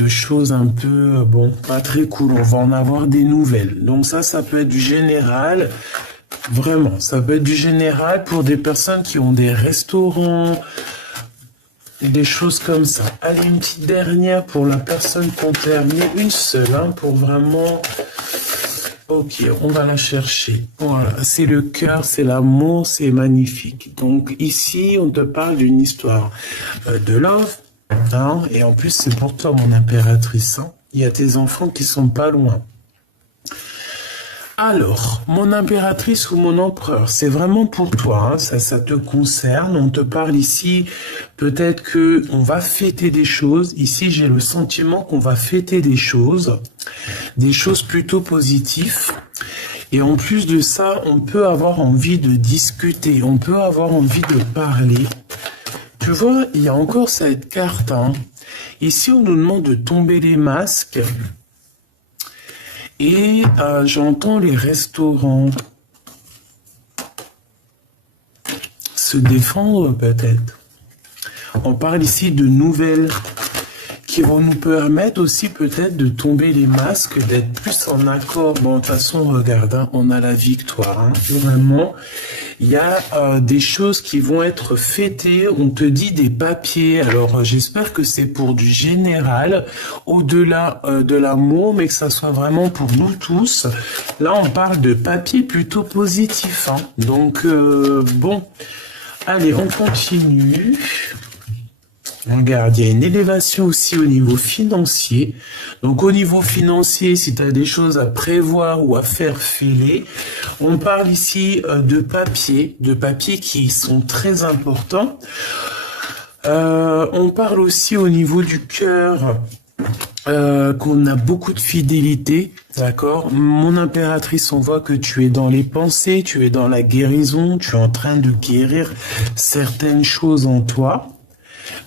de choses un peu, bon, pas très cool. On va en avoir des nouvelles. Donc ça peut être du général. Vraiment, ça peut être du général pour des personnes qui ont des restaurants, des choses comme ça. Allez, une petite dernière pour la personne qu'on termine. Une seule, hein, pour vraiment... Ok, on va la chercher. Voilà, c'est le cœur, c'est l'amour, c'est magnifique. Donc ici, on te parle d'une histoire de love. Hein, et en plus, c'est pour toi, mon impératrice. Hein. Il y a tes enfants qui sont pas loin. Alors, mon impératrice ou mon empereur, c'est vraiment pour toi, hein, ça te concerne. On te parle ici, peut-être que on va fêter des choses. Ici, j'ai le sentiment qu'on va fêter des choses plutôt positives. Et en plus de ça, on peut avoir envie de discuter, on peut avoir envie de parler. Tu vois, il y a encore cette carte. Hein. Ici, on nous demande de tomber les masques. Et j'entends les restaurants se défendre peut-être. On parle ici de nouvelles qui vont nous permettre aussi peut-être de tomber les masques, d'être plus en accord. Bon, de toute façon, regarde, hein, on a la victoire. Hein. Vraiment, il y a des choses qui vont être fêtées. On te dit des papiers. Alors, j'espère que c'est pour du général, au-delà de l'amour, mais que ça soit vraiment pour nous tous. Là, on parle de papier plutôt positif. Hein. Donc, bon, allez, on continue. Regarde, il y a une élévation aussi au niveau financier. Donc au niveau financier, si tu as des choses à prévoir ou à faire filer, on parle ici de papiers qui sont très importants. On parle aussi au niveau du cœur, qu'on a beaucoup de fidélité, d'accord? Mon impératrice, on voit que tu es dans les pensées, tu es dans la guérison, tu es en train de guérir certaines choses en toi.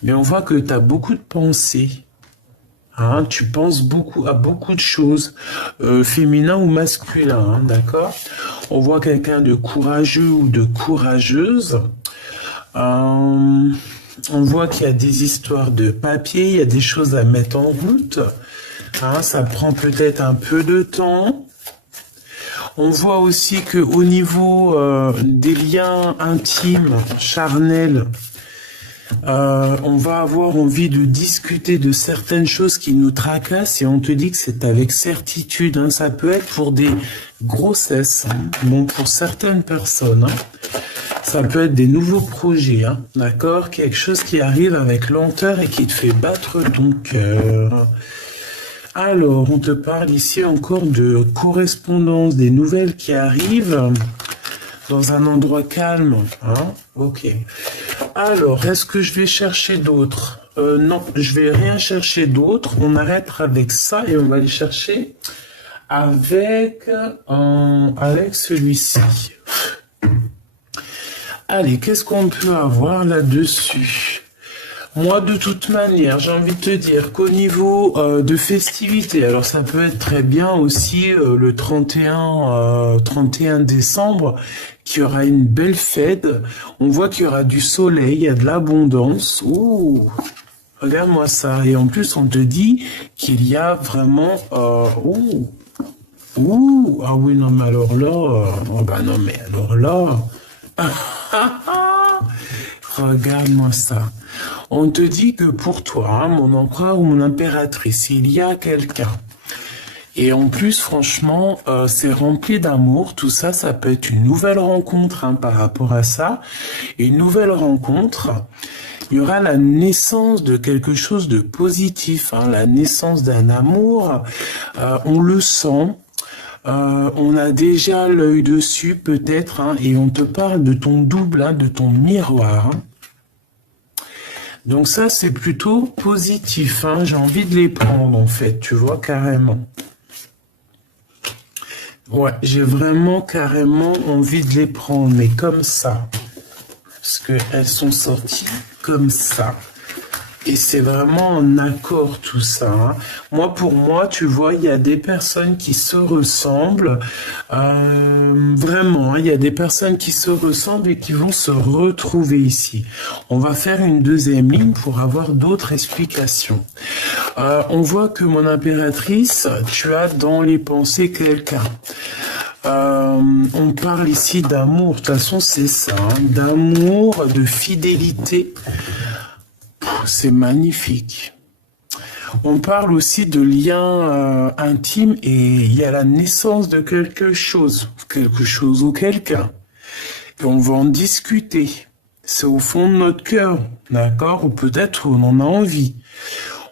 Mais on voit que tu as beaucoup de pensées. Hein, tu penses beaucoup à beaucoup de choses, féminin ou masculin, hein, d'accord? On voit quelqu'un de courageux ou de courageuse. On voit qu'il y a des histoires de papier, il y a des choses à mettre en route. Hein, ça prend peut-être un peu de temps. On voit aussi que au niveau des liens intimes, charnels, on va avoir envie de discuter de certaines choses qui nous tracassent et on te dit que c'est avec certitude. Hein. Ça peut être pour des grossesses, hein. Bon, pour certaines personnes. Hein. Ça peut être des nouveaux projets, hein. D'accord? Quelque chose qui arrive avec lenteur et qui te fait battre ton cœur. Alors, on te parle ici encore de correspondance, des nouvelles qui arrivent dans un endroit calme. Hein? Ok. Alors, est-ce que je vais chercher d'autres? Non, je vais rien chercher d'autre. On arrête avec ça et on va aller chercher avec celui-ci. Allez, qu'est-ce qu'on peut avoir là-dessus? Moi, de toute manière, j'ai envie de te dire qu'au niveau de festivités, alors ça peut être très bien aussi le 31 décembre, qu'il y aura une belle fête. On voit qu'il y aura du soleil, il y a de l'abondance. Ouh, regarde-moi ça. Et en plus, on te dit qu'il y a vraiment... ah oui, non, mais alors là... oh bah non, mais alors là... Regarde-moi ça. On te dit que pour toi, hein, mon empereur ou mon impératrice, il y a quelqu'un. Et en plus, franchement, c'est rempli d'amour. Tout ça, ça peut être une nouvelle rencontre hein, par rapport à ça. Et une nouvelle rencontre, il y aura la naissance de quelque chose de positif. Hein, la naissance d'un amour, on le sent. On a déjà l'œil dessus peut-être, hein, et on te parle de ton double, hein, de ton miroir. Hein. Donc ça, c'est plutôt positif. Hein, j'ai envie de les prendre, en fait, tu vois, carrément. Ouais, j'ai vraiment carrément envie de les prendre, mais comme ça. Parce qu'elles sont sorties comme ça. Et c'est vraiment en accord tout ça, hein. Moi, pour moi, tu vois, il y a des personnes qui se ressemblent. Vraiment, hein, il y a des personnes qui se ressemblent et qui vont se retrouver ici. On va faire une deuxième ligne pour avoir d'autres explications. On voit que mon impératrice, tu as dans les pensées quelqu'un. On parle ici d'amour, de toute façon c'est ça, hein, d'amour, de fidélité. C'est magnifique. On parle aussi de liens intimes et il y a la naissance de quelque chose ou quelqu'un. Et on va en discuter. C'est au fond de notre cœur, d'accord? Ou peut-être on en a envie.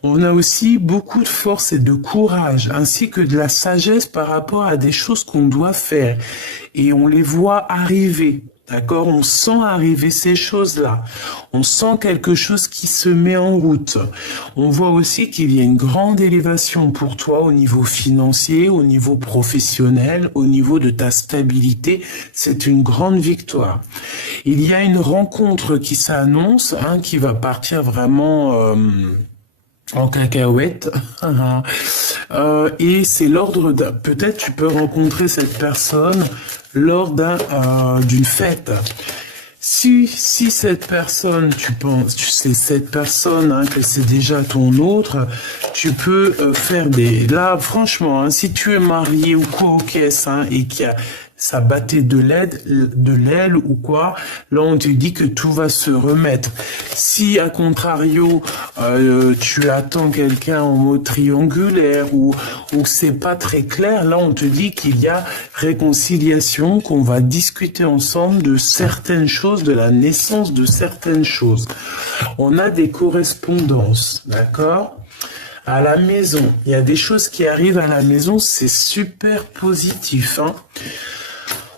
On a aussi beaucoup de force et de courage, ainsi que de la sagesse par rapport à des choses qu'on doit faire. Et on les voit arriver. D'accord, on sent arriver ces choses-là. On sent quelque chose qui se met en route. On voit aussi qu'il y a une grande élévation pour toi au niveau financier, au niveau professionnel, au niveau de ta stabilité. C'est une grande victoire. Il y a une rencontre qui s'annonce, hein, qui va partir vraiment en cacahuète. Et c'est l'ordre d'un... Peut-être tu peux rencontrer cette personne lors d'une fête. Si cette personne, tu penses, tu sais cette personne, hein, que c'est déjà ton autre, tu peux faire des... Là, franchement, hein, si tu es marié ou quoi aux caisses, hein, et qu'il y a... ça battait de l'aile ou quoi, là on te dit que tout va se remettre. Si à contrario, tu attends quelqu'un en mode triangulaire ou c'est pas très clair, là on te dit qu'il y a réconciliation, qu'on va discuter ensemble de certaines choses, de la naissance de certaines choses. On a des correspondances, d'accord ? À la maison, il y a des choses qui arrivent à la maison, c'est super positif, hein.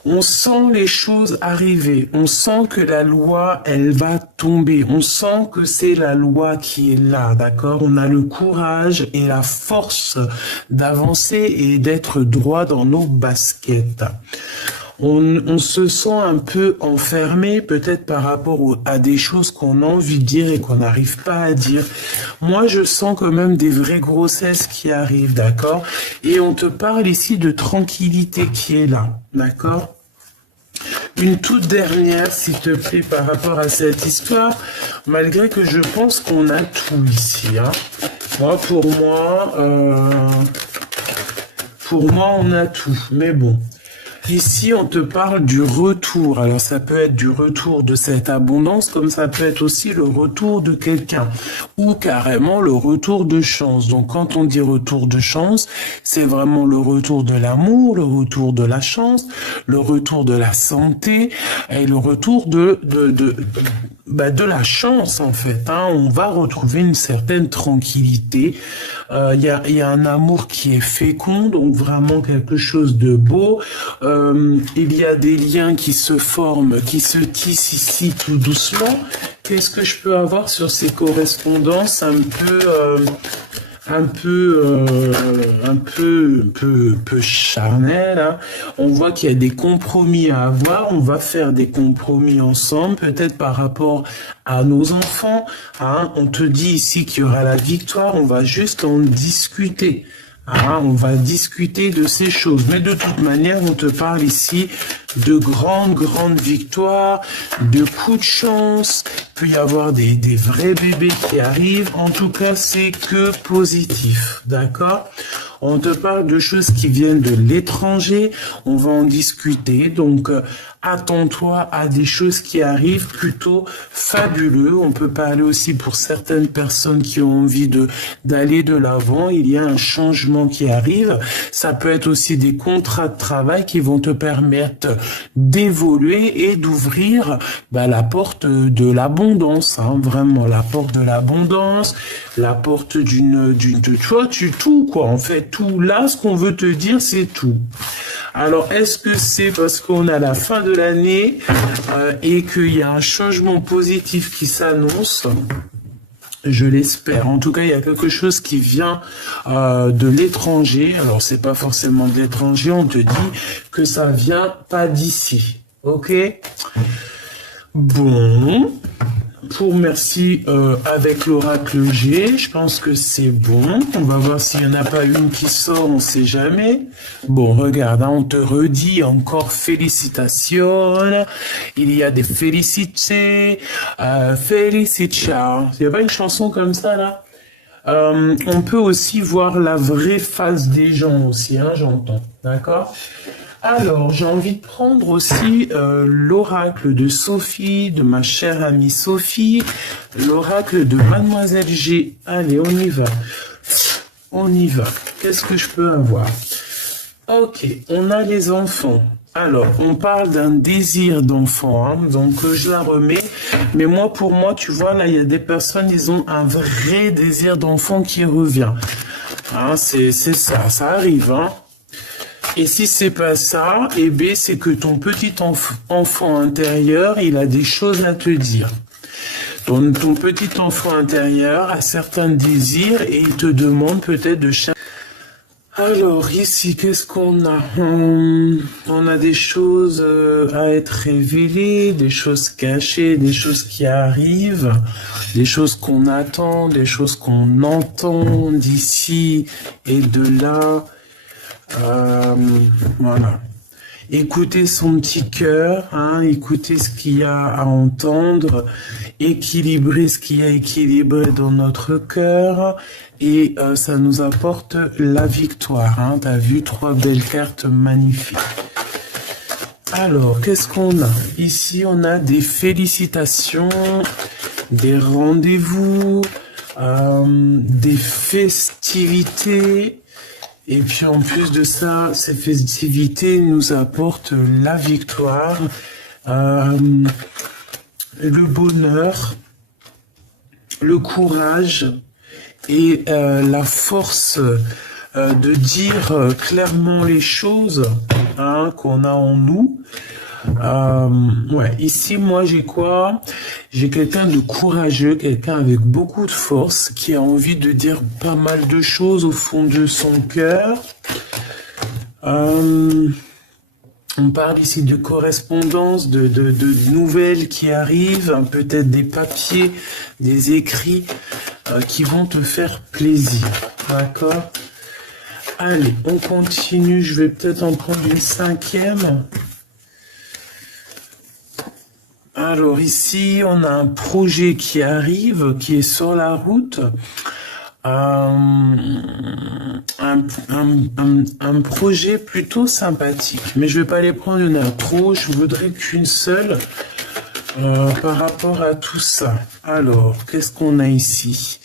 On sent les choses arriver, on sent que la loi, elle va tomber, on sent que c'est la loi qui est là, d'accord? On a le courage et la force d'avancer et d'être droit dans nos baskets. On se sent un peu enfermé, peut-être par rapport à des choses qu'on a envie de dire et qu'on n'arrive pas à dire. Moi, je sens quand même des vraies grossesses qui arrivent, d'accord? Et on te parle ici de tranquillité qui est là, d'accord? Une toute dernière, s'il te plaît, par rapport à cette histoire, malgré que je pense qu'on a tout ici, hein. Pour moi, on a tout, mais bon. Ici, on te parle du retour. Alors, ça peut être du retour de cette abondance, comme ça peut être aussi le retour de quelqu'un, ou carrément le retour de chance. Donc, quand on dit retour de chance, c'est vraiment le retour de l'amour, le retour de la chance, le retour de la santé, et le retour de la chance, en fait, hein. On va retrouver une certaine tranquillité. Il y a un amour qui est fécond, donc vraiment quelque chose de beau. Il y a des liens qui se forment, qui se tissent ici tout doucement. Qu'est-ce que je peux avoir sur ces correspondances un peu charnel, hein. On voit qu'il y a des compromis à avoir, on va faire des compromis ensemble, peut-être par rapport à nos enfants, hein. On te dit ici qu'il y aura la victoire, on va juste en discuter. Ah, on va discuter de ces choses. Mais de toute manière, on te parle ici de grandes victoires, de coups de chance. Il peut y avoir des vrais bébés qui arrivent. En tout cas, c'est que positif. D'accord ? On te parle de choses qui viennent de l'étranger. On va en discuter. Donc, attends-toi à des choses qui arrivent plutôt fabuleux. On peut parler aussi pour certaines personnes qui ont envie d'aller de l'avant. Il y a un changement qui arrive. Ça peut être aussi des contrats de travail qui vont te permettre d'évoluer et d'ouvrir la porte de l'abondance, hein, vraiment la porte de l'abondance, la porte tout quoi, en fait tout. Là, ce qu'on veut te dire, c'est tout. Alors, est-ce que c'est parce qu'on a la fin de l'année et qu'il y a un changement positif qui s'annonce? Je l'espère. En tout cas, il y a quelque chose qui vient de l'étranger. Alors, c'est pas forcément de l'étranger. On te dit que ça vient pas d'ici. Ok? Bon. Pour merci avec l'oracle G, je pense que c'est bon. On va voir s'il n'y en a pas une qui sort, on ne sait jamais. Bon, regarde, hein, on te redit encore félicitations. Il y a des félicités, félicita. Il n'y a pas une chanson comme ça là? On peut aussi voir la vraie face des gens aussi, hein, j'entends. D'accord? Alors, j'ai envie de prendre aussi l'oracle de Sophie, de ma chère amie Sophie, l'oracle de Mademoiselle G. Allez, on y va. On y va. Qu'est-ce que je peux avoir? Ok, on a les enfants. Alors, on parle d'un désir d'enfant, hein, donc je la remets. Mais moi, pour moi, tu vois, là, il y a des personnes, ils ont un vrai désir d'enfant qui revient. Hein, c'est ça, ça arrive, hein. Et si c'est pas ça, eh bien, c'est que ton petit enfant intérieur, il a des choses à te dire. Ton petit enfant intérieur a certains désirs et il te demande peut-être de chercher. Alors, ici, qu'est-ce qu'on a? On a des choses à être révélées, des choses cachées, des choses qui arrivent, des choses qu'on attend, des choses qu'on entend d'ici et de là. Voilà. Écoutez son petit cœur, hein, écoutez ce qu'il y a à entendre, équilibrer ce qu'il y a équilibré dans notre cœur, et ça nous apporte la victoire. Hein. Tu as vu 3 belles cartes magnifiques. Alors, qu'est-ce qu'on a? Ici, on a des félicitations, des rendez-vous, des festivités. Et puis en plus de ça, ces festivités nous apportent la victoire, le bonheur, le courage et la force de dire clairement les choses, hein, qu'on a en nous. Ouais, ici, moi, j'ai quoi? J'ai quelqu'un de courageux, quelqu'un avec beaucoup de force, qui a envie de dire pas mal de choses au fond de son cœur. On parle ici de correspondance, de nouvelles qui arrivent, peut-être des papiers, des écrits qui vont te faire plaisir. D'accord? Allez, on continue. Je vais peut-être en prendre une 5e. Alors ici, on a un projet qui arrive, qui est sur la route. Un projet plutôt sympathique. Mais je vais pas les prendre une à trop, je voudrais qu'une seule par rapport à tout ça. Alors, qu'est-ce qu'on a ici?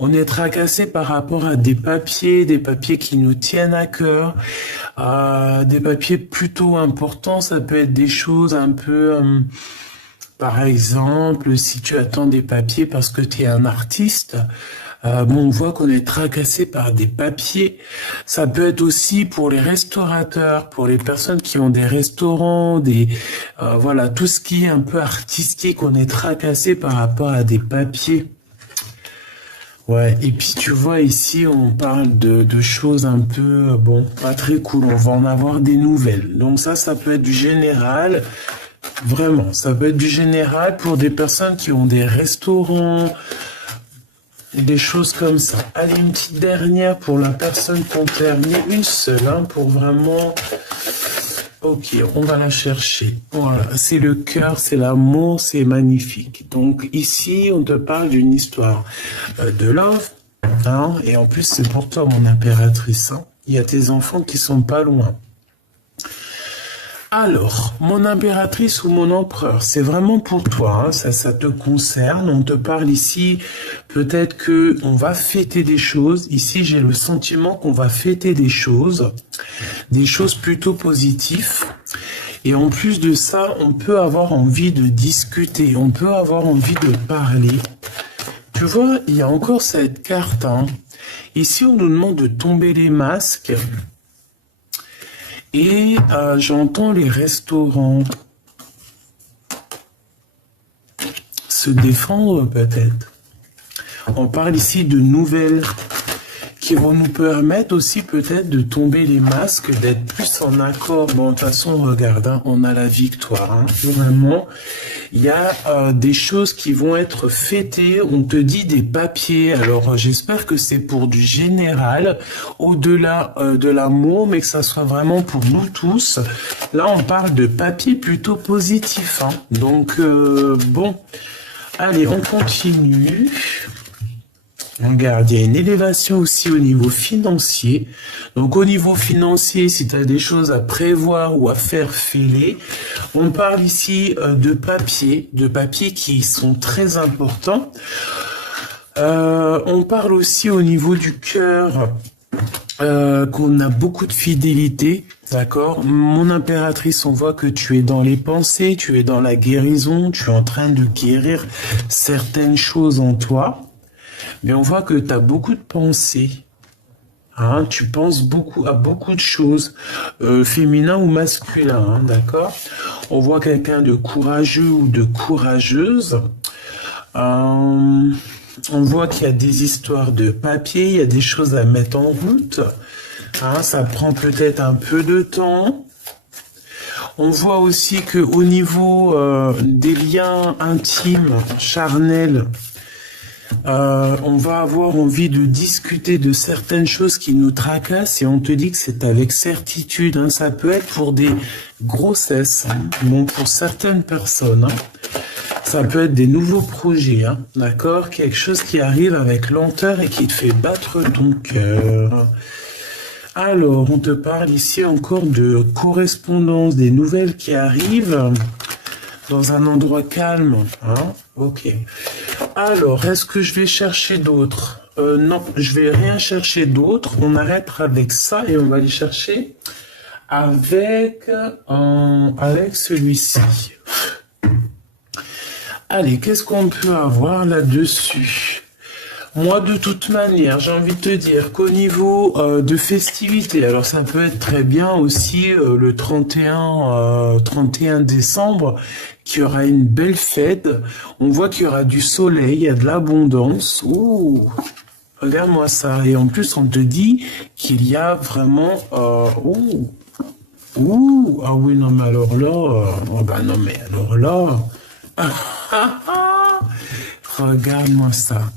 On est tracassé par rapport à des papiers qui nous tiennent à cœur, des papiers plutôt importants. Ça peut être des choses un peu... Par exemple, si tu attends des papiers parce que tu es un artiste, bon, on voit qu'on est tracassé par des papiers. Ça peut être aussi pour les restaurateurs, pour les personnes qui ont des restaurants, voilà, tout ce qui est un peu artistique, on est tracassé par rapport à des papiers. Ouais, et puis tu vois ici, on parle de choses un peu, bon, pas très cool. On va en avoir des nouvelles. Donc ça peut être du général. Vraiment, ça peut être du général pour des personnes qui ont des restaurants, des choses comme ça. Allez, une petite dernière pour la personne qu'on termine, une seule, hein, pour vraiment... Ok, on va la chercher. Voilà, c'est le cœur, c'est l'amour, c'est magnifique. Donc ici, on te parle d'une histoire de love, hein, et en plus, c'est pour toi, mon impératrice. Hein. Il y a tes enfants qui sont pas loin. Alors, mon impératrice ou mon empereur, c'est vraiment pour toi, hein, ça te concerne, on te parle ici, peut-être que on va fêter des choses, ici j'ai le sentiment qu'on va fêter des choses plutôt positives, et en plus de ça, on peut avoir envie de discuter, on peut avoir envie de parler. Tu vois, il y a encore cette carte, hein. Ici on nous demande de tomber les masques, et j'entends les restaurants se défendre peut-être. On parle ici de nouvelles qui vont nous permettre aussi peut-être de tomber les masques, d'être plus en accord. Bon, de toute façon, regarde, hein, on a la victoire. Hein. Vraiment, il y a des choses qui vont être fêtées. On te dit des papiers. Alors, j'espère que c'est pour du général, au-delà de l'amour, mais que ça soit vraiment pour nous tous. Là, on parle de papier plutôt positif. Hein. Donc, bon, allez, on continue. Regarde, il y a une élévation aussi au niveau financier. Donc au niveau financier, si tu as des choses à prévoir ou à faire, fais-les. On parle ici de papiers qui sont très importants. On parle aussi au niveau du cœur, qu'on a beaucoup de fidélité. D'accord. Mon impératrice, on voit que tu es dans les pensées, tu es dans la guérison, tu es en train de guérir certaines choses en toi. Mais on voit que tu as beaucoup de pensées. Hein, tu penses à beaucoup de choses, féminin ou masculin, hein, d'accord? On voit quelqu'un de courageux ou de courageuse. On voit qu'il y a des histoires de papier, il y a des choses à mettre en route. Hein, ça prend peut-être un peu de temps. On voit aussi que au niveau des liens intimes, charnels, on va avoir envie de discuter de certaines choses qui nous tracassent et on te dit que c'est avec certitude. Hein. Ça peut être pour des grossesses, hein. Bon, pour certaines personnes. Hein. Ça peut être des nouveaux projets, hein. D'accord? Quelque chose qui arrive avec lenteur et qui te fait battre ton cœur. Alors, on te parle ici encore de correspondance, des nouvelles qui arrivent dans un endroit calme. Hein? Ok. Alors, est-ce que je vais chercher d'autres? Non, je vais rien chercher d'autre. On arrête avec ça et on va aller chercher avec celui-ci. Allez, qu'est-ce qu'on peut avoir là-dessus? Moi, de toute manière, j'ai envie de te dire qu'au niveau de festivités, alors ça peut être très bien aussi le 31 décembre, qu'il y aura une belle fête. On voit qu'il y aura du soleil, il y a de l'abondance. Ouh, regarde-moi ça. Et en plus, on te dit qu'il y a vraiment... ah oui, non, mais alors là... oh bah non, mais alors là... regarde-moi ça.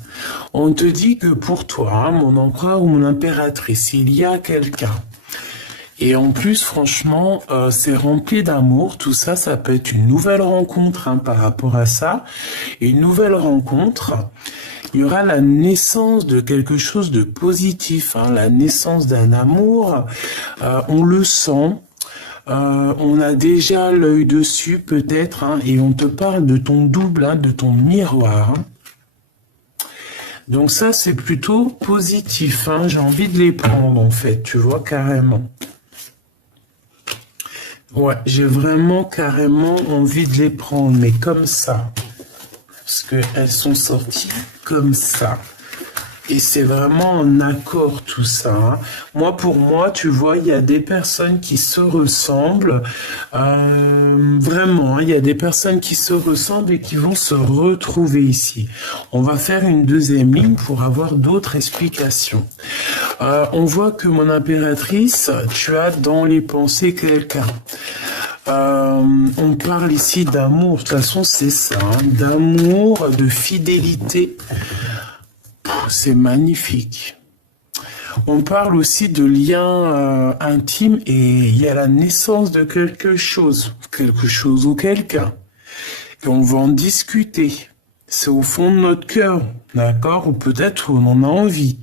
On te dit que pour toi, hein, mon empereur ou mon impératrice, il y a quelqu'un. Et en plus, franchement, c'est rempli d'amour. Tout ça, ça peut être une nouvelle rencontre hein, par rapport à ça. Et une nouvelle rencontre, il y aura la naissance de quelque chose de positif, hein, la naissance d'un amour. On le sent. On a déjà l'œil dessus peut-être, hein, et on te parle de ton double, hein, de ton miroir. Hein. Donc ça, c'est plutôt positif. Hein. J'ai envie de les prendre, en fait, tu vois, carrément. Ouais, j'ai vraiment carrément envie de les prendre, mais comme ça. Parce qu'elles sont sorties comme ça. Et c'est vraiment en accord tout ça. Hein. Moi, pour moi, tu vois, il y a des personnes qui se ressemblent. Vraiment, il y a des personnes qui se ressemblent et qui vont se retrouver ici. On va faire une deuxième ligne pour avoir d'autres explications. On voit que mon impératrice, tu as dans les pensées quelqu'un. On parle ici d'amour. De toute façon, c'est ça. Hein, d'amour, de fidélité. C'est magnifique. On parle aussi de liens intimes et il y a la naissance de quelque chose ou quelqu'un. Et on va en discuter. C'est au fond de notre cœur, d'accord? Ou peut-être on en a envie.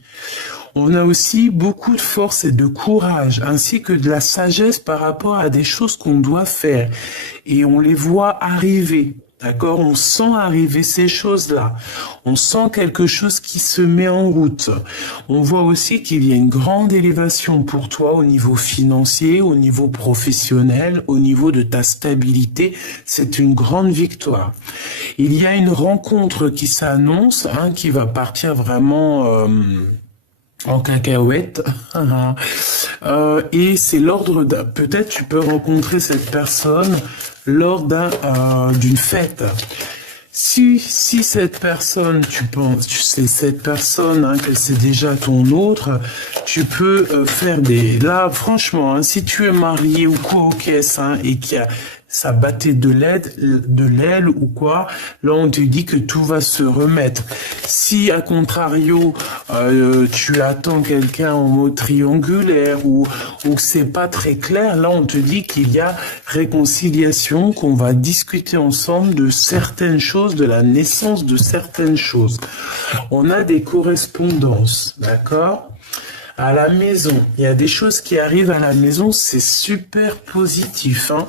On a aussi beaucoup de force et de courage, ainsi que de la sagesse par rapport à des choses qu'on doit faire. Et on les voit arriver. D'accord, on sent arriver ces choses-là. On sent quelque chose qui se met en route. On voit aussi qu'il y a une grande élévation pour toi au niveau financier, au niveau professionnel, au niveau de ta stabilité. C'est une grande victoire. Il y a une rencontre qui s'annonce, hein, qui va partir vraiment... en cacahuète. Et c'est l'ordre d'un... Peut-être tu peux rencontrer cette personne lors d'une fête. Si cette personne, tu penses, c'est cette personne, hein, que c'est déjà ton autre, tu peux faire des... Là, franchement, hein, si tu es marié ou quoi aux caisses, hein, et qu'il y a ça battait de l'aile ou quoi, là on te dit que tout va se remettre. Si à contrario tu attends quelqu'un en mode triangulaire ou c'est pas très clair, là on te dit qu'il y a réconciliation, qu'on va discuter ensemble de certaines choses, de la naissance de certaines choses. On a des correspondances, d'accord ? À la maison, il y a des choses qui arrivent à la maison, c'est super positif, hein.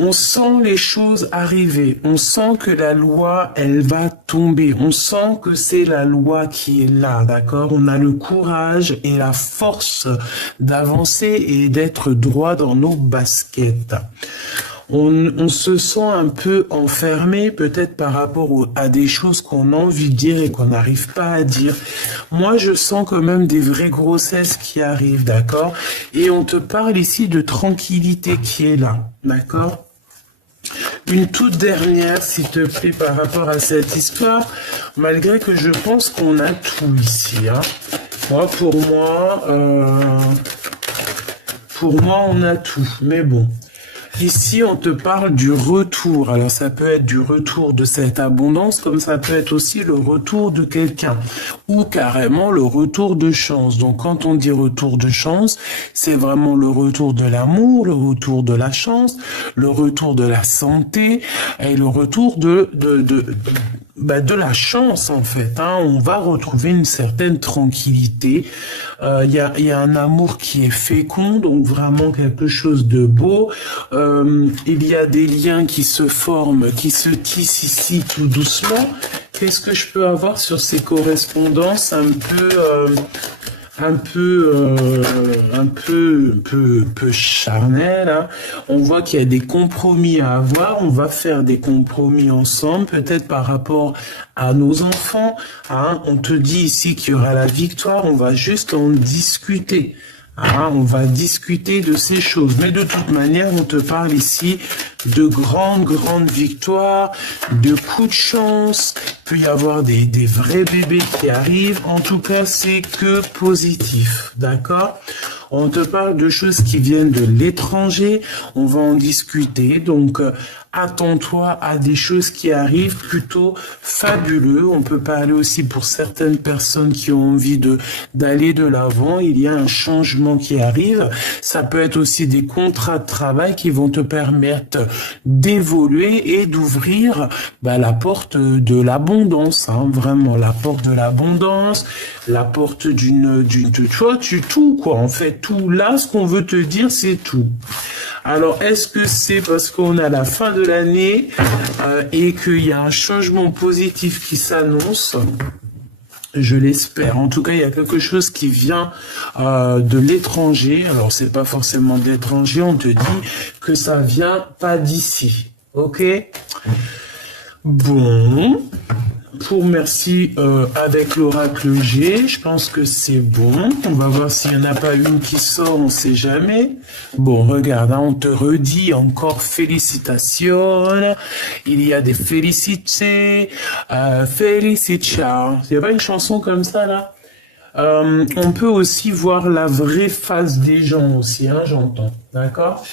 On sent les choses arriver, on sent que la loi, elle va tomber, on sent que c'est la loi qui est là, d'accord? On a le courage et la force d'avancer et d'être droit dans nos baskets. On se sent un peu enfermé, peut-être par rapport à des choses qu'on a envie de dire et qu'on n'arrive pas à dire. Moi, je sens quand même des vraies grossesses qui arrivent, d'accord? Et on te parle ici de tranquillité qui est là, d'accord? Une toute dernière, s'il te plaît, par rapport à cette histoire, malgré que je pense qu'on a tout ici, hein. Pour moi, on a tout, mais bon. Ici, on te parle du retour. Alors, ça peut être du retour de cette abondance, comme ça peut être aussi le retour de quelqu'un, ou carrément le retour de chance. Donc, quand on dit retour de chance, c'est vraiment le retour de l'amour, le retour de la chance, le retour de la santé, et le retour de la chance, en fait, hein. On va retrouver une certaine tranquillité. Il y a un amour qui est fécond, donc vraiment quelque chose de beau. Il y a des liens qui se forment, qui se tissent ici tout doucement. Qu'est-ce que je peux avoir sur ces correspondances un peu charnel, hein. On voit qu'il y a des compromis à avoir, on va faire des compromis ensemble, peut-être par rapport à nos enfants, hein. On te dit ici qu'il y aura la victoire, on va juste en discuter. Ah, on va discuter de ces choses. Mais de toute manière, on te parle ici de grandes victoires, de coups de chance. Il peut y avoir des vrais bébés qui arrivent. En tout cas, c'est que positif. D'accord ? On te parle de choses qui viennent de l'étranger. On va en discuter. Donc, attends-toi à des choses qui arrivent plutôt fabuleux. On peut parler aussi pour certaines personnes qui ont envie d'aller de l'avant. Il y a un changement qui arrive. Ça peut être aussi des contrats de travail qui vont te permettre d'évoluer et d'ouvrir la porte de l'abondance, hein, vraiment la porte de l'abondance, la porte tout quoi, en fait tout. Là, ce qu'on veut te dire, c'est tout. Alors, est-ce que c'est parce qu'on a la fin de l'année et qu'il y a un changement positif qui s'annonce? Je l'espère. En tout cas, il y a quelque chose qui vient de l'étranger. Alors, c'est pas forcément de l'étranger. On te dit que ça vient pas d'ici. Ok? Bon. Pour merci avec l'oracle G, je pense que c'est bon. On va voir s'il n'y en a pas une qui sort, on ne sait jamais. Bon, regarde, hein, on te redit encore félicitations. Il y a des félicités, félicita. Il n'y a pas une chanson comme ça là? On peut aussi voir la vraie face des gens aussi, hein, j'entends. D'accord?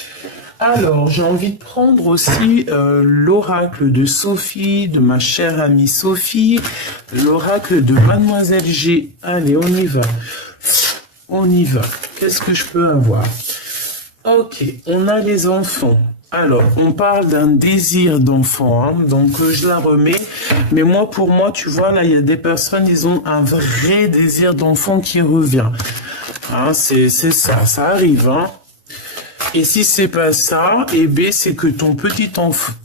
Alors, j'ai envie de prendre aussi l'oracle de Sophie, de ma chère amie Sophie, l'oracle de Mademoiselle G. Allez, on y va. On y va. Qu'est-ce que je peux avoir? Ok, on a les enfants. Alors, on parle d'un désir d'enfant, hein, donc je la remets. Mais moi, pour moi, tu vois, là, il y a des personnes, ils ont un vrai désir d'enfant qui revient. Hein, c'est ça, ça arrive, hein. Et si c'est pas ça, eh bien, c'est que ton petit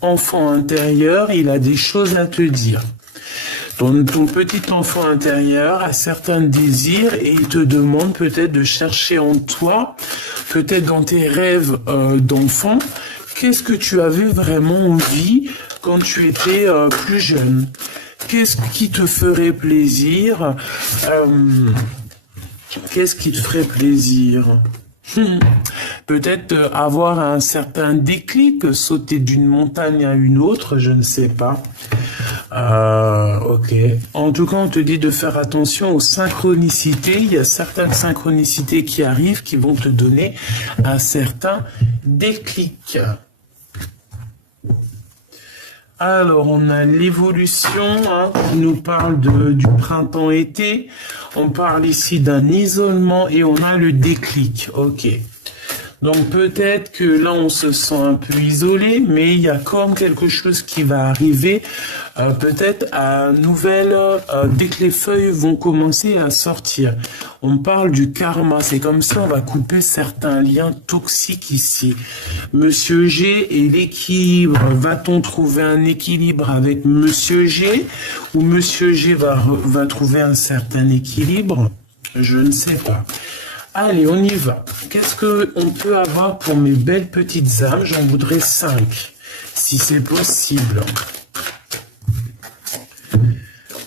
enfant intérieur, il a des choses à te dire. Ton petit enfant intérieur a certains désirs et il te demande peut-être de chercher en toi, peut-être dans tes rêves d'enfant, qu'est-ce que tu avais vraiment envie quand tu étais plus jeune? Qu'est-ce qui te ferait plaisir? Qu'est-ce qui te ferait plaisir? peut-être avoir un certain déclic, sauter d'une montagne à une autre, je ne sais pas. Ok. En tout cas, on te dit de faire attention aux synchronicités. Il y a certaines synchronicités qui arrivent qui vont te donner un certain déclic. Alors, on a l'évolution, hein, qui nous parle du printemps-été. On parle ici d'un isolement et on a le déclic. Ok. Donc peut-être que là on se sent un peu isolé, mais il y a comme quelque chose qui va arriver, peut-être à nouvelle, dès que les feuilles vont commencer à sortir. On parle du karma, c'est comme ça on va couper certains liens toxiques ici. Monsieur G et l'équilibre, va-t-on trouver un équilibre avec Monsieur G ou Monsieur G va trouver un certain équilibre? Je ne sais pas. Allez, on y va. Qu'est-ce qu'on peut avoir pour mes belles petites âmes? J'en voudrais 5, si c'est possible.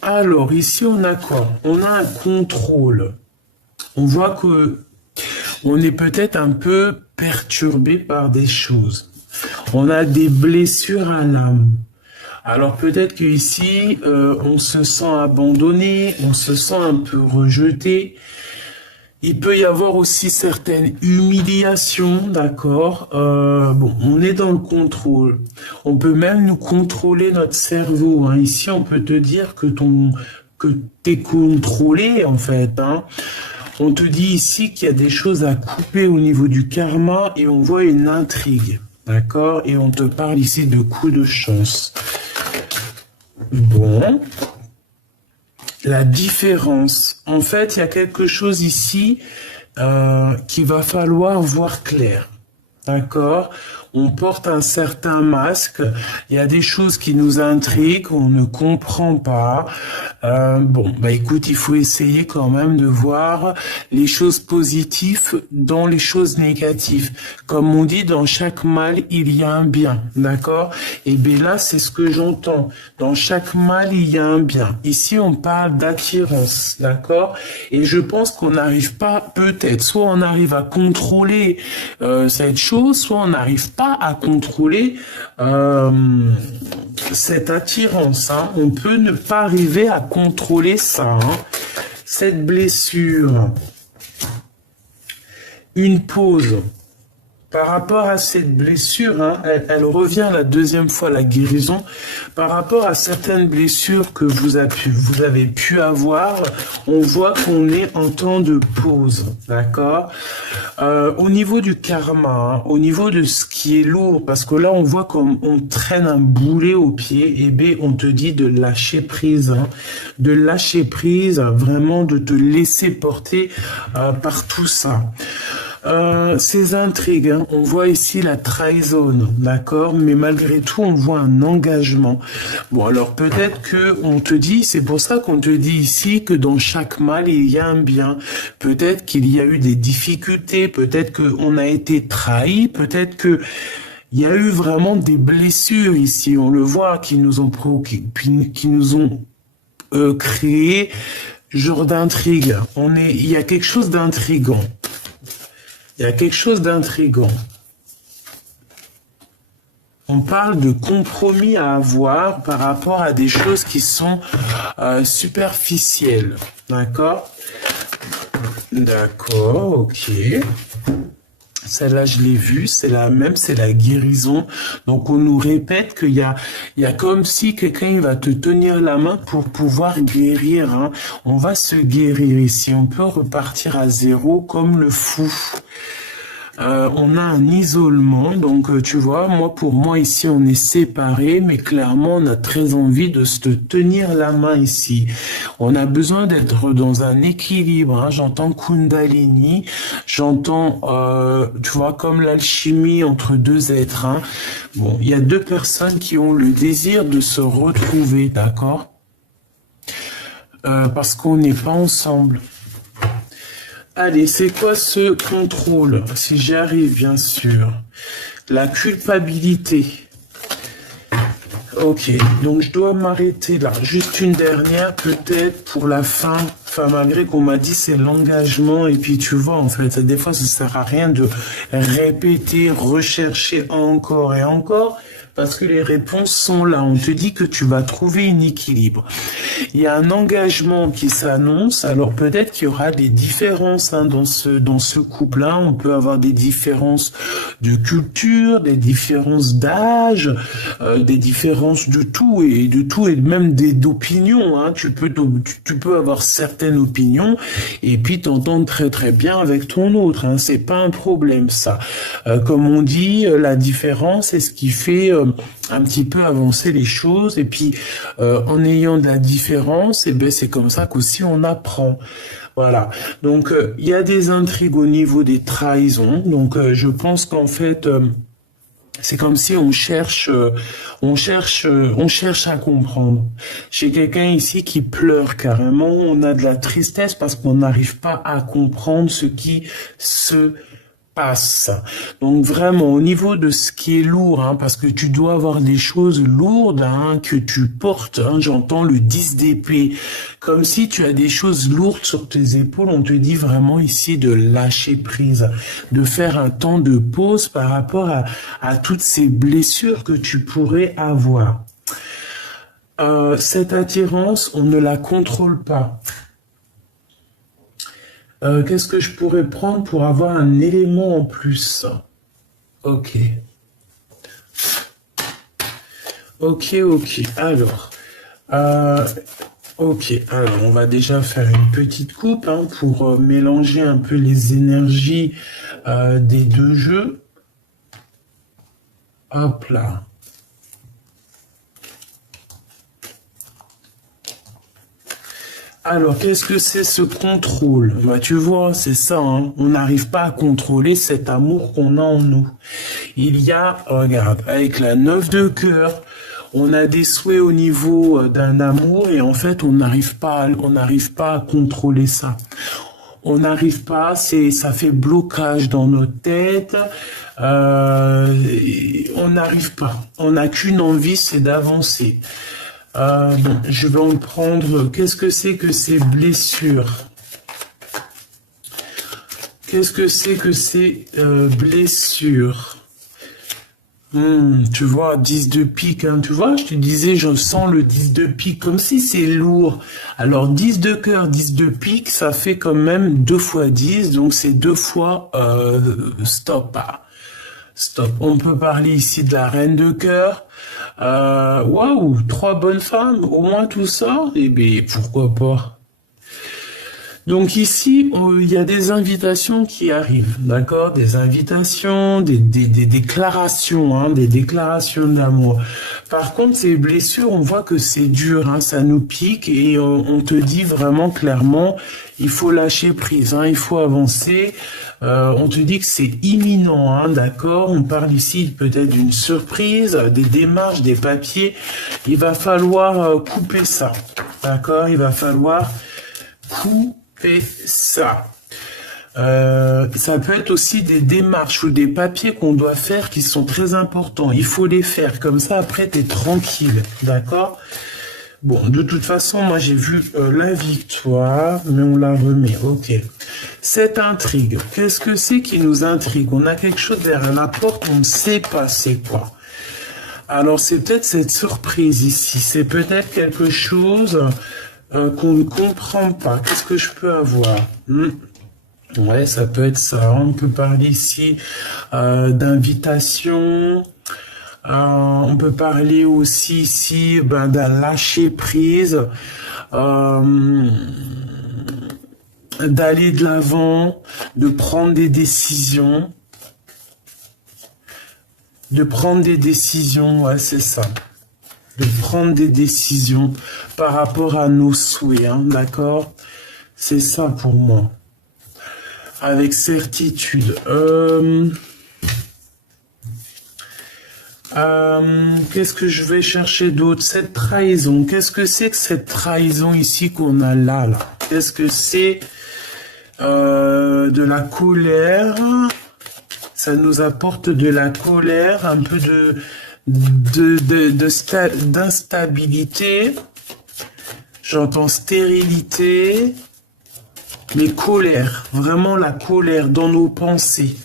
Alors, ici, on a quoi? On a un contrôle. On voit que on est peut-être un peu perturbé par des choses. On a des blessures à l'âme. Alors peut-être qu'ici, on se sent abandonné, on se sent un peu rejeté. Il peut y avoir aussi certaines humiliations, d'accord. Bon, on est dans le contrôle. On peut même nous contrôler notre cerveau. Hein. Ici, on peut te dire que t'es contrôlé, en fait. Hein. On te dit ici qu'il y a des choses à couper au niveau du karma et on voit une intrigue, d'accord. Et on te parle ici de coups de chance. Bon. La différence. En fait, il y a quelque chose ici qu'il va falloir voir clair. D'accord? On porte un certain masque. Il y a des choses qui nous intriguent, on ne comprend pas. Bon, bah écoute, il faut essayer quand même de voir les choses positives dans les choses négatives. Comme on dit, dans chaque mal, il y a un bien. D'accord? Et bien là, c'est ce que j'entends. Dans chaque mal, il y a un bien. Ici, on parle d'attirance. D'accord? Et je pense qu'on n'arrive pas, peut-être, soit on arrive à contrôler cette chose, soit on n'arrive pas à contrôler cette attirance. Hein. On peut ne pas arriver à contrôler ça. Hein. Cette blessure. Une pause. Par rapport à cette blessure, hein, elle revient la deuxième fois, la guérison. Par rapport à certaines blessures que vous avez pu avoir, on voit qu'on est en temps de pause, d'accord. Au niveau du karma, hein, au niveau de ce qui est lourd, parce que là on voit comme on traîne un boulet au pied, et bien on te dit de lâcher prise, hein, de lâcher prise, vraiment de te laisser porter par tout ça. Ces intrigues, hein, on voit ici la trahison, d'accord, mais malgré tout, on voit un engagement. Bon, alors peut-être que on te dit, c'est pour ça qu'on te dit ici que dans chaque mal, il y a un bien. Peut-être qu'il y a eu des difficultés, peut-être qu'on a été trahi, peut-être que il y a eu vraiment des blessures ici, on le voit, qui nous ont créé genre d'intrigue. Il y a quelque chose d'intrigant. Il y a quelque chose d'intrigant. On parle de compromis à avoir par rapport à des choses qui sont superficielles. D'accord? D'accord, ok. Celle-là, je l'ai vue, c'est la même, c'est la guérison. Donc, on nous répète qu'il y a comme si quelqu'un va te tenir la main pour pouvoir guérir. Hein. On va se guérir ici. On peut repartir à zéro comme le fou. On a un isolement, donc tu vois, pour moi ici on est séparés, mais clairement on a très envie de se tenir la main ici. On a besoin d'être dans un équilibre, hein. J'entends Kundalini, j'entends, tu vois, comme l'alchimie entre deux êtres. Hein. Bon, il y a deux personnes qui ont le désir de se retrouver, d'accord, parce qu'on n'est pas ensemble. Allez, c'est quoi ce contrôle? Si j'y arrive, bien sûr. La culpabilité. Ok, donc je dois m'arrêter là. Juste une dernière, peut-être, pour la fin. Enfin, malgré qu'on m'a dit c'est l'engagement, et puis tu vois, en fait, des fois, ça sert à rien de répéter, rechercher encore et encore, parce que les réponses sont là. On te dit que tu vas trouver un équilibre. Il y a un engagement qui s'annonce. Alors peut-être qu'il y aura des différences hein, dans ce couple-là. On peut avoir des différences de culture, des différences d'âge, des différences de tout et même d'opinions. Hein. Tu peux avoir certaines opinions et puis t'entendre très très bien avec ton autre. Hein. C'est pas un problème ça. Comme on dit, la différence c'est ce qui fait un petit peu avancer les choses et puis en ayant de la différence, et ben c'est comme ça qu'aussi on apprend. Voilà. Donc il y a des intrigues au niveau des trahisons. Donc je pense qu'en fait c'est comme si on cherche à comprendre. J'ai quelqu'un ici qui pleure carrément. On a de la tristesse parce qu'on n'arrive pas à comprendre ce qui se passe. Donc vraiment au niveau de ce qui est lourd, hein, parce que tu dois avoir des choses lourdes hein, que tu portes. Hein, j'entends le 10 d'épée, comme si tu as des choses lourdes sur tes épaules. On te dit vraiment ici de lâcher prise, de faire un temps de pause par rapport à toutes ces blessures que tu pourrais avoir. Cette attirance, on ne la contrôle pas. Qu'est-ce que je pourrais prendre pour avoir un élément en plus? Ok. Ok. Alors, ok. Alors, on va déjà faire une petite coupe hein, pour mélanger un peu les énergies des deux jeux. Hop là. Alors, qu'est-ce que c'est ce contrôle? Bah, tu vois, c'est ça, hein. On n'arrive pas à contrôler cet amour qu'on a en nous. Il y a, regarde, avec la 9 de cœur, on a des souhaits au niveau d'un amour et en fait, on n'arrive pas à contrôler ça. On n'arrive pas, ça fait blocage dans notre tête. On n'arrive pas. On n'a qu'une envie, c'est d'avancer. Bon, je vais en prendre. Qu'est-ce que c'est que ces blessures? Qu'est-ce que c'est que ces blessures? Tu vois, 10 de pique, hein, tu vois, je te disais, je sens le 10 de pique, comme si c'est lourd. Alors, 10 de cœur, 10 de pique, ça fait quand même 2 fois 10, donc c'est 2 fois stop. Stop. On peut parler ici de la reine de cœur. Waouh, 3 bonnes femmes, au moins tout ça, et bien pourquoi pas. Donc ici, il y a des invitations qui arrivent, d'accord? Des invitations, des déclarations, hein, des déclarations d'amour. Par contre, ces blessures, on voit que c'est dur, hein, ça nous pique et on te dit vraiment clairement, il faut lâcher prise, hein, il faut avancer. On te dit que c'est imminent, hein, d'accord? On parle ici peut-être d'une surprise, des démarches, des papiers. Il va falloir couper ça, d'accord? Il va falloir couper ça. Ça peut être aussi des démarches ou des papiers qu'on doit faire qui sont très importants. Il faut les faire, comme ça après tu es tranquille, d'accord? Bon, de toute façon, moi j'ai vu la victoire, mais on la remet, ok. Cette intrigue, qu'est-ce que c'est qui nous intrigue? On a quelque chose derrière la porte, on ne sait pas c'est quoi. Alors c'est peut-être cette surprise ici, c'est peut-être quelque chose qu'on ne comprend pas. Qu'est-ce que je peux avoir? Ouais, ça peut être ça. On peut parler ici d'invitation. On peut parler aussi ici d'un lâcher prise, d'aller de l'avant, de prendre des décisions. Ouais, c'est ça. De prendre des décisions par rapport à nos souhaits, hein, d'accord? C'est ça pour moi. Avec certitude. Qu'est-ce que je vais chercher d'autre? Cette trahison. Qu'est-ce que c'est que cette trahison ici qu'on a là? Qu'est-ce que c'est? De la colère. Ça nous apporte de la colère, un peu d'instabilité. J'entends stérilité. mais colère, vraiment la colère dans nos pensées.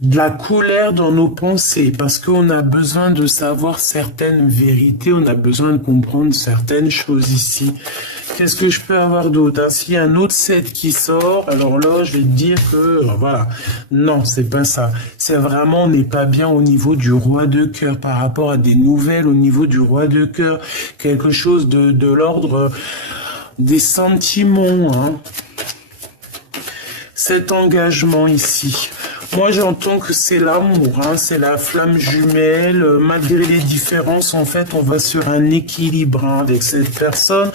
De la colère dans nos pensées, parce qu'on a besoin de savoir certaines vérités, on a besoin de comprendre certaines choses ici. Qu'est-ce que je peux avoir d'autre, hein? S'il y a un autre set qui sort, alors là, je vais te dire que, voilà, non, c'est pas ça. C'est vraiment, on n'est pas bien au niveau du roi de cœur, par rapport à des nouvelles au niveau du roi de cœur, quelque chose de l'ordre des sentiments, hein. Cet engagement ici. Moi, j'entends que c'est l'amour, hein, c'est la flamme jumelle. Malgré les différences, en fait, on va sur un équilibre, hein, avec cette personne.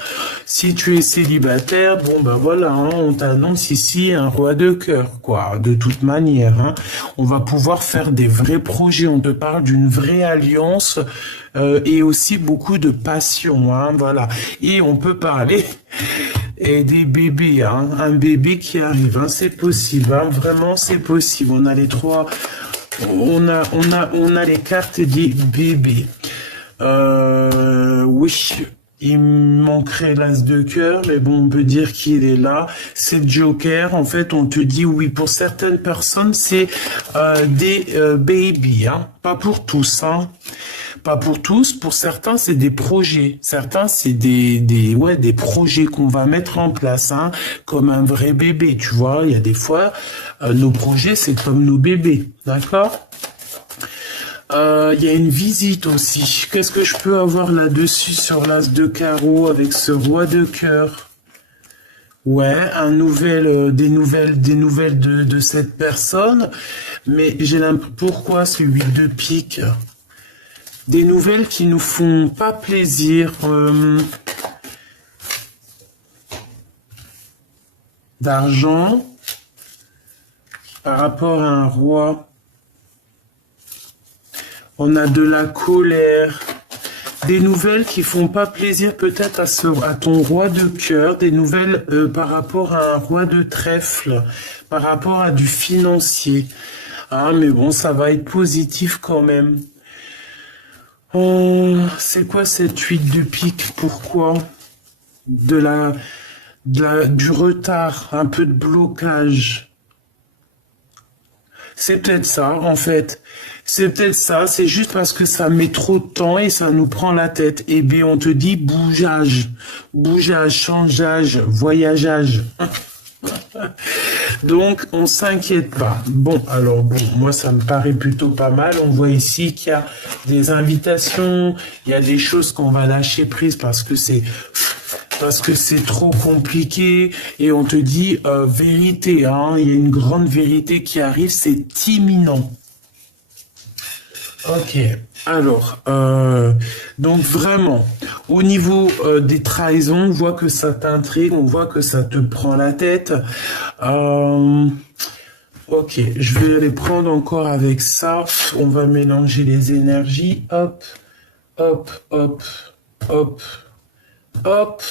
Si tu es célibataire, bon, ben voilà, hein, on t'annonce ici un roi de cœur, quoi. De toute manière, hein, on va pouvoir faire des vrais projets. On te parle d'une vraie alliance et aussi beaucoup de passion, hein, voilà. Et on peut parler et des bébés, hein, un bébé qui arrive, hein, c'est possible, hein, vraiment c'est possible. On a les trois, on a les cartes des bébés. Oui, il manquerait l'as de cœur, mais bon, on peut dire qu'il est là. C'est Joker. En fait, on te dit oui. Pour certaines personnes, c'est des baby, hein, pas pour tous, hein. Pas pour tous, pour certains c'est des projets, certains c'est des projets qu'on va mettre en place, hein, comme un vrai bébé, tu vois, il y a des fois, nos projets c'est comme nos bébés, d'accord? Il y a une visite aussi, qu'est-ce que je peux avoir là-dessus sur l'as de carreau avec ce roi de cœur? Ouais, des nouvelles de cette personne, mais j'ai l'impression, pourquoi ce 8 de pique? Des nouvelles qui nous font pas plaisir, d'argent par rapport à un roi. On a de la colère, des nouvelles qui font pas plaisir peut-être à ton roi de cœur, des nouvelles par rapport à un roi de trèfle, par rapport à du financier. Ah mais bon, ça va être positif quand même. Oh, c'est quoi cette 8 de pique? Pourquoi? Du retard, un peu de blocage. C'est peut-être ça, en fait. C'est peut-être ça, c'est juste parce que ça met trop de temps et ça nous prend la tête. Eh bien, on te dit bougeage, changeage, voyageage. Donc, on s'inquiète pas. Bon, alors bon, moi ça me paraît plutôt pas mal. On voit ici qu'il y a des invitations, il y a des choses qu'on va lâcher prise parce que c'est trop compliqué. Et on te dit vérité, hein, il y a une grande vérité qui arrive, c'est imminent. Ok, alors, donc vraiment, au niveau des trahisons, on voit que ça t'intrigue, on voit que ça te prend la tête. Ok, je vais les prendre encore avec ça. On va mélanger les énergies. Hop, hop, hop, hop, hop.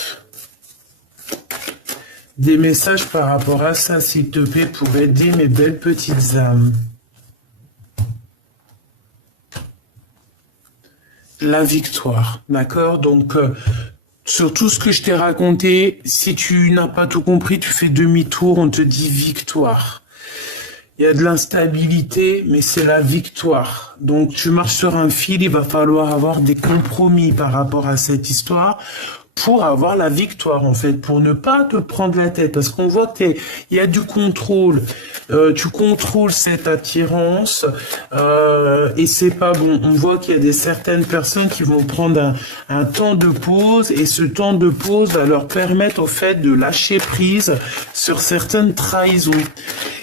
Des messages par rapport à ça, s'il te plaît, pour aider mes belles petites âmes. La victoire, d'accord? Donc, sur tout ce que je t'ai raconté, si tu n'as pas tout compris, tu fais demi-tour, on te dit victoire. Il y a de l'instabilité, mais c'est la victoire. Donc, tu marches sur un fil, il va falloir avoir des compromis par rapport à cette histoire pour avoir la victoire, en fait, pour ne pas te prendre la tête. Parce qu'on voit qu'il y a du contrôle. Tu contrôles cette attirance et c'est pas bon. On voit qu'il y a certaines personnes qui vont prendre un temps de pause et ce temps de pause va leur permettre au fait de lâcher prise sur certaines trahisons.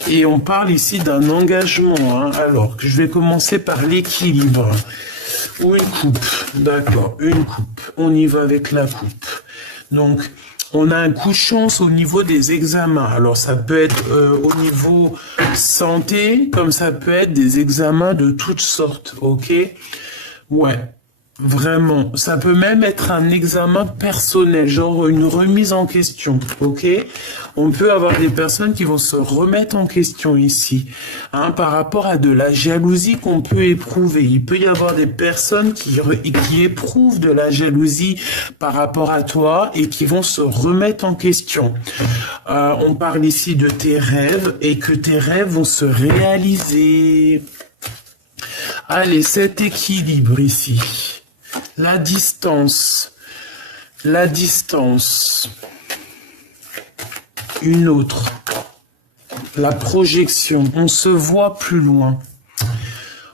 Et on parle ici d'un engagement, hein. Alors, je vais commencer par l'équilibre. Ou une coupe, d'accord, une coupe. On y va avec la coupe. Donc, on a un coup de chance au niveau des examens. Alors, ça peut être au niveau santé, comme ça peut être des examens de toutes sortes, ok? Ouais. Vraiment, ça peut même être un examen personnel, genre une remise en question, ok? On peut avoir des personnes qui vont se remettre en question ici, hein, par rapport à de la jalousie qu'on peut éprouver. Il peut y avoir des personnes qui éprouvent de la jalousie par rapport à toi et qui vont se remettre en question. On parle ici de tes rêves et que tes rêves vont se réaliser. Allez, cet équilibre ici. La distance, une autre, la projection, on se voit plus loin.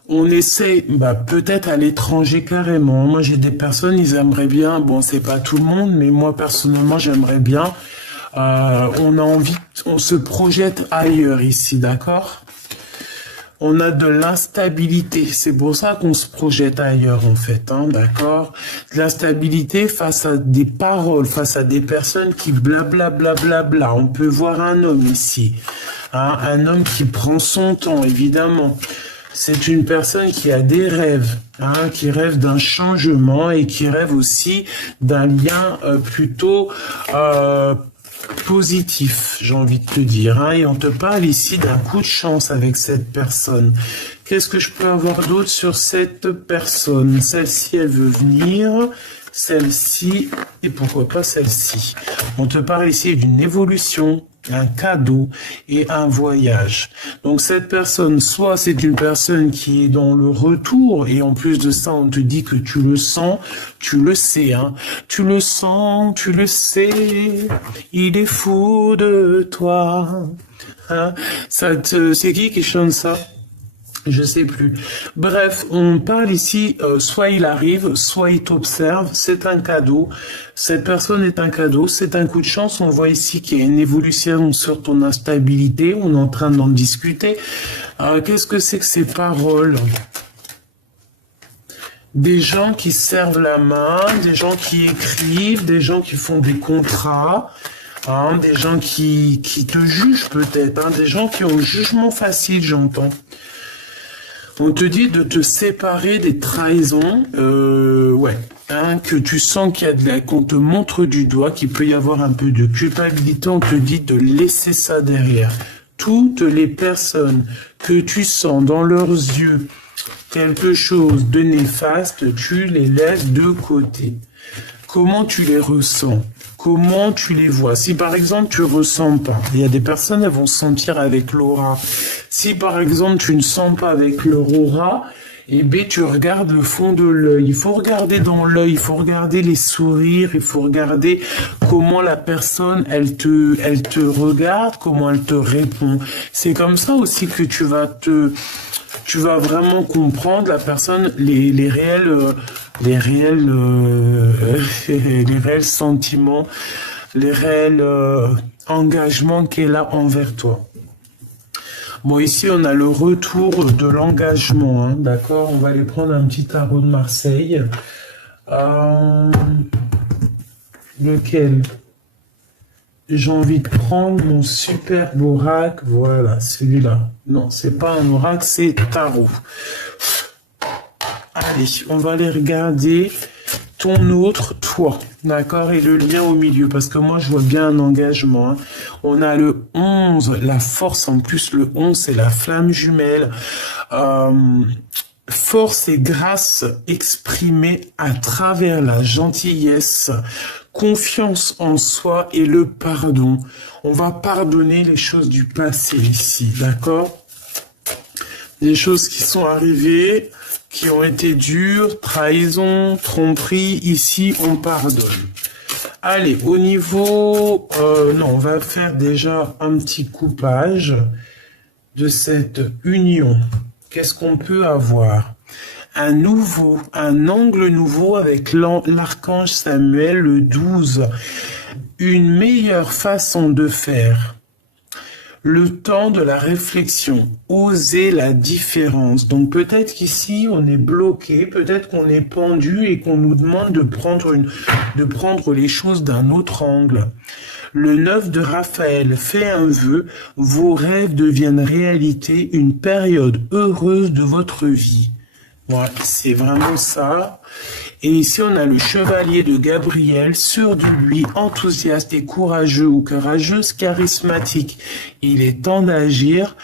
On essaie, peut-être à l'étranger carrément. Moi, j'ai des personnes, ils aimeraient bien, bon, c'est pas tout le monde, mais moi, personnellement, j'aimerais bien. On a envie, on se projette ailleurs ici, d'accord? On a de l'instabilité, c'est pour ça qu'on se projette ailleurs en fait, hein, d'accord? De l'instabilité face à des paroles, face à des personnes qui blablabla. On peut voir un homme ici, hein, un homme qui prend son temps, évidemment. C'est une personne qui a des rêves, hein, qui rêve d'un changement et qui rêve aussi d'un lien plutôt positif, j'ai envie de te dire, hein, et on te parle ici d'un coup de chance avec cette personne. Qu'est-ce que je peux avoir d'autre sur cette personne? Celle-ci, elle veut venir, celle-ci, et pourquoi pas celle-ci. On te parle ici d'une évolution, un cadeau et un voyage. Donc cette personne, soit c'est une personne qui est dans le retour, et en plus de ça, on te dit que tu le sens, tu le sais, hein. Tu le sens, tu le sais, il est fou de toi. Hein? C'est qui chante ça? Je sais plus. Bref, on parle ici, soit il arrive, soit il t'observe, c'est un cadeau. Cette personne est un cadeau, c'est un coup de chance. On voit ici qu'il y a une évolution sur ton instabilité, on est en train d'en discuter. Qu'est-ce que c'est que ces paroles? Des gens qui servent la main, des gens qui écrivent, des gens qui font des contrats, hein, des gens qui te jugent peut-être, hein, des gens qui ont un jugement facile, j'entends. On te dit de te séparer des trahisons, ouais, hein, que tu sens qu'il y a qu'on te montre du doigt, qu'il peut y avoir un peu de culpabilité, on te dit de laisser ça derrière. Toutes les personnes que tu sens dans leurs yeux quelque chose de néfaste, tu les laisses de côté. Comment tu les ressens? Comment tu les vois? Si par exemple tu ressens pas, il y a des personnes, elles vont sentir avec l'aura. Si par exemple tu ne sens pas avec leur aura, eh bien tu regardes le fond de l'œil. Il faut regarder dans l'œil, il faut regarder les sourires, il faut regarder comment la personne elle te regarde, comment elle te répond. C'est comme ça aussi que tu vas vraiment comprendre la personne, les réels sentiments, les réels engagements qu'elle a envers toi. Bon, ici, on a le retour de l'engagement, hein, d'accord? On va aller prendre un petit tarot de Marseille. Lequel? J'ai envie de prendre mon superbe oracle. Voilà, celui-là. Non, c'est pas un oracle, c'est tarot. Allez, on va aller regarder ton autre toi, d'accord, et le lien au milieu, parce que moi, je vois bien un engagement. Hein. On a le 11, la force, en plus, le 11, c'est la flamme jumelle. Force et grâce exprimée à travers la gentillesse, confiance en soi et le pardon. On va pardonner les choses du passé ici, d'accord? Des choses qui sont arrivées, qui ont été dures, trahison, tromperie, ici on pardonne. Allez, au niveau... non, on va faire déjà un petit coupage de cette union. Qu'est-ce qu'on peut avoir? Un angle nouveau avec l'archange Samuel, le 12. Une meilleure façon de faire. Le temps de la réflexion, oser la différence. Donc peut-être qu'ici on est bloqué, peut-être qu'on est pendu et qu'on nous demande de prendre les choses d'un autre angle. Le 9 de Raphaël fait un vœu, vos rêves deviennent réalité, une période heureuse de votre vie. Voilà, c'est vraiment ça. Et ici, on a le chevalier de Gabriel, sûr de lui, enthousiaste et courageux ou courageuse, charismatique. Il est temps d'agir.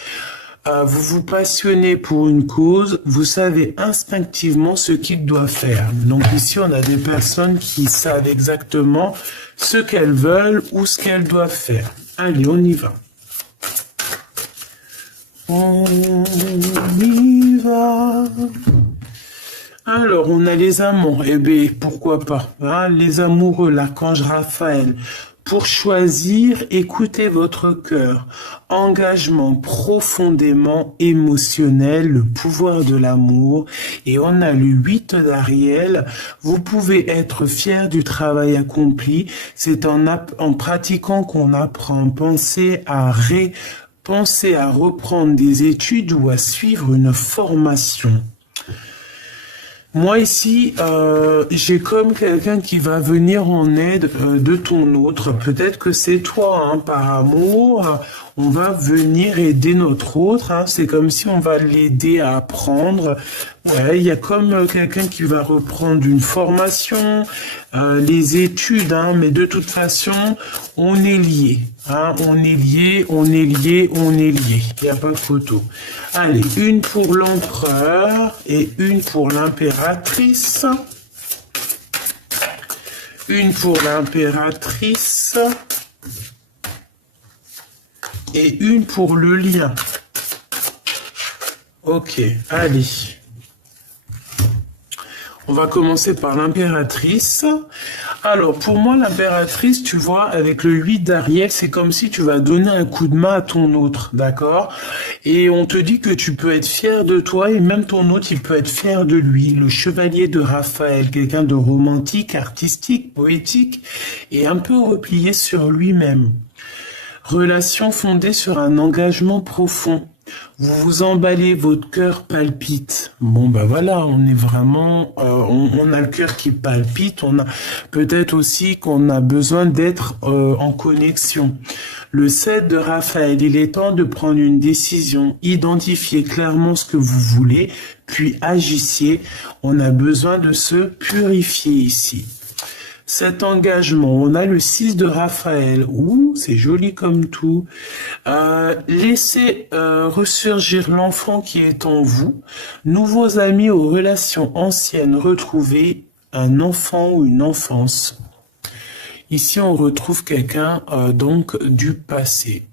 Vous vous passionnez pour une cause, vous savez instinctivement ce qu'il doit faire. Donc ici, on a des personnes qui savent exactement ce qu'elles veulent ou ce qu'elles doivent faire. Allez, on y va. On y va. Alors, on a les amants. Eh bien, pourquoi pas, hein, les amoureux, l'archange Raphaël. Pour choisir, écoutez votre cœur. Engagement profondément émotionnel, le pouvoir de l'amour. Et on a le 8 d'Ariel. Vous pouvez être fier du travail accompli. C'est en pratiquant qu'on apprend. Pensez à reprendre des études ou à suivre une formation. Moi ici, j'ai comme quelqu'un qui va venir en aide de ton autre. Peut-être que c'est toi, hein, par amour. On va venir aider notre autre. Hein. C'est comme si on va l'aider à apprendre. Ouais, il y a comme quelqu'un qui va reprendre une formation, les études. Hein, mais de toute façon, on est liés. Hein, on est liés, on est liés, on est liés. Il n'y a pas de photo. Allez, une pour l'empereur et une pour l'impératrice. Une pour l'impératrice. Et une pour le lien. Ok, allez. On va commencer par l'impératrice. Alors, pour moi, l'impératrice, tu vois, avec le 8 d'Ariel, c'est comme si tu vas donner un coup de main à ton autre, d'accord? Et on te dit que tu peux être fier de toi et même ton autre, il peut être fier de lui. Le chevalier de Raphaël, quelqu'un de romantique, artistique, poétique et un peu replié sur lui-même. Relation fondée sur un engagement profond. Vous vous emballez, votre cœur palpite. Bon, ben voilà, on est vraiment, on a le cœur qui palpite. On a peut-être aussi qu'on a besoin d'être en connexion. Le 7 de Raphaël, il est temps de prendre une décision. Identifiez clairement ce que vous voulez, puis agissez. On a besoin de se purifier ici. Cet engagement, on a le 6 de Raphaël. Ouh, c'est joli comme tout. Laissez ressurgir l'enfant qui est en vous. Nouveaux amis aux relations anciennes, retrouvez un enfant ou une enfance. Ici, on retrouve quelqu'un donc du passé.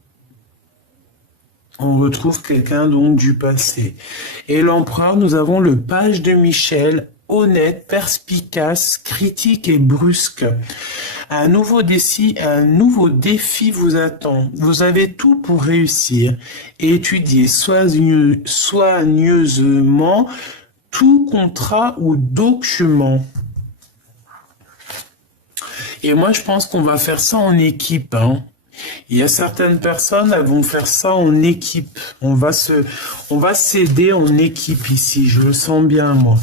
On retrouve quelqu'un donc du passé. Et l'empereur, nous avons le page de Michel. Honnête, perspicace, critique et brusque. Un nouveau défi vous attend. Vous avez tout pour réussir. Étudiez soigneusement tout contrat ou document. Et moi, je pense qu'on va faire ça en équipe, hein. Il y a certaines personnes, elles vont faire ça en équipe. On va s'aider en équipe ici. Je le sens bien, moi.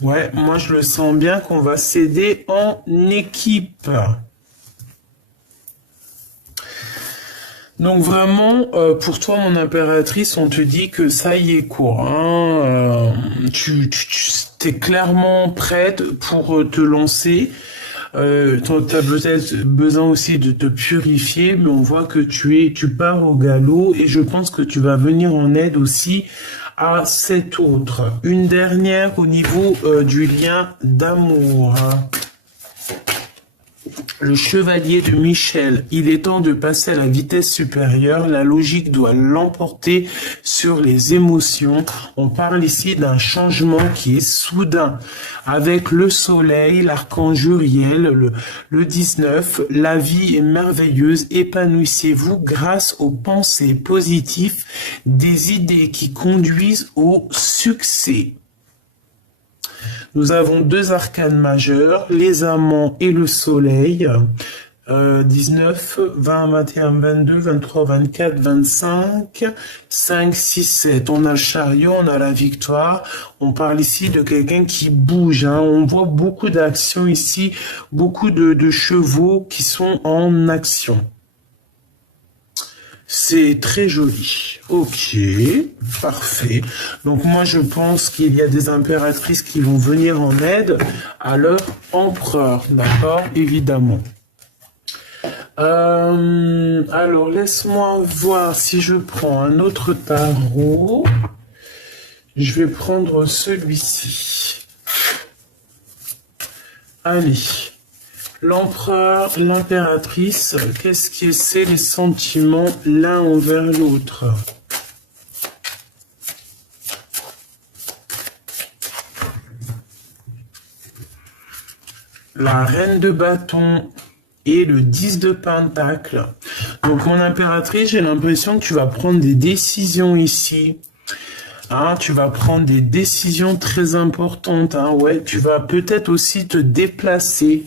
Ouais, moi je le sens bien qu'on va s'aider en équipe. Donc vraiment, pour toi mon impératrice, on te dit que ça y est quoi. Hein, tu es clairement prête pour te lancer. Tu as peut-être besoin aussi de te purifier, mais on voit que tu pars au galop et je pense que tu vas venir en aide aussi à cet autre. Une dernière au niveau du lien d'amour. Le chevalier de Michel, il est temps de passer à la vitesse supérieure. La logique doit l'emporter sur les émotions. On parle ici d'un changement qui est soudain. Avec le soleil, l'archange Uriel, le 19, la vie est merveilleuse. Épanouissez-vous grâce aux pensées positives, des idées qui conduisent au succès. Nous avons deux arcanes majeurs, les amants et le soleil. 19, 20, 21, 22, 23, 24, 25, 5, 6, 7. On a le chariot, on a la victoire. On parle ici de quelqu'un qui bouge. Hein. On voit beaucoup d'actions ici, beaucoup de chevaux qui sont en action. C'est très joli. Ok, parfait. Donc moi je pense qu'il y a des impératrices qui vont venir en aide à leur empereur, d'accord, évidemment. Alors laisse-moi voir si je prends un autre tarot. Je vais prendre celui-ci. Allez. L'empereur, l'impératrice, qu'est-ce que c'est les sentiments l'un envers l'autre? La reine de bâton et le 10 de pentacle. Donc mon impératrice, j'ai l'impression que tu vas prendre des décisions ici. Hein, tu vas prendre des décisions très importantes. Hein, ouais, tu vas peut-être aussi te déplacer.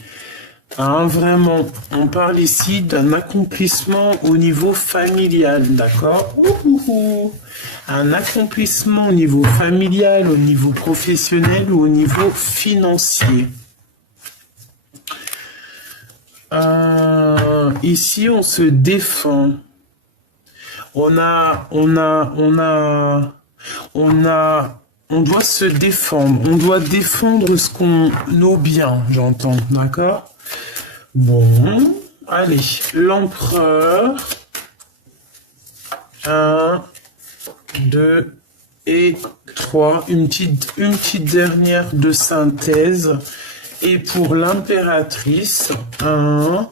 Hein, vraiment, on parle ici d'un accomplissement au niveau familial, d'accord? Un accomplissement au niveau familial, au niveau professionnel ou au niveau financier. Ici, on se défend. On doit se défendre. On doit défendre nos biens, j'entends, d'accord? Bon, allez, l'empereur, 1, 2 et 3, une petite dernière de synthèse, et pour l'impératrice, 1,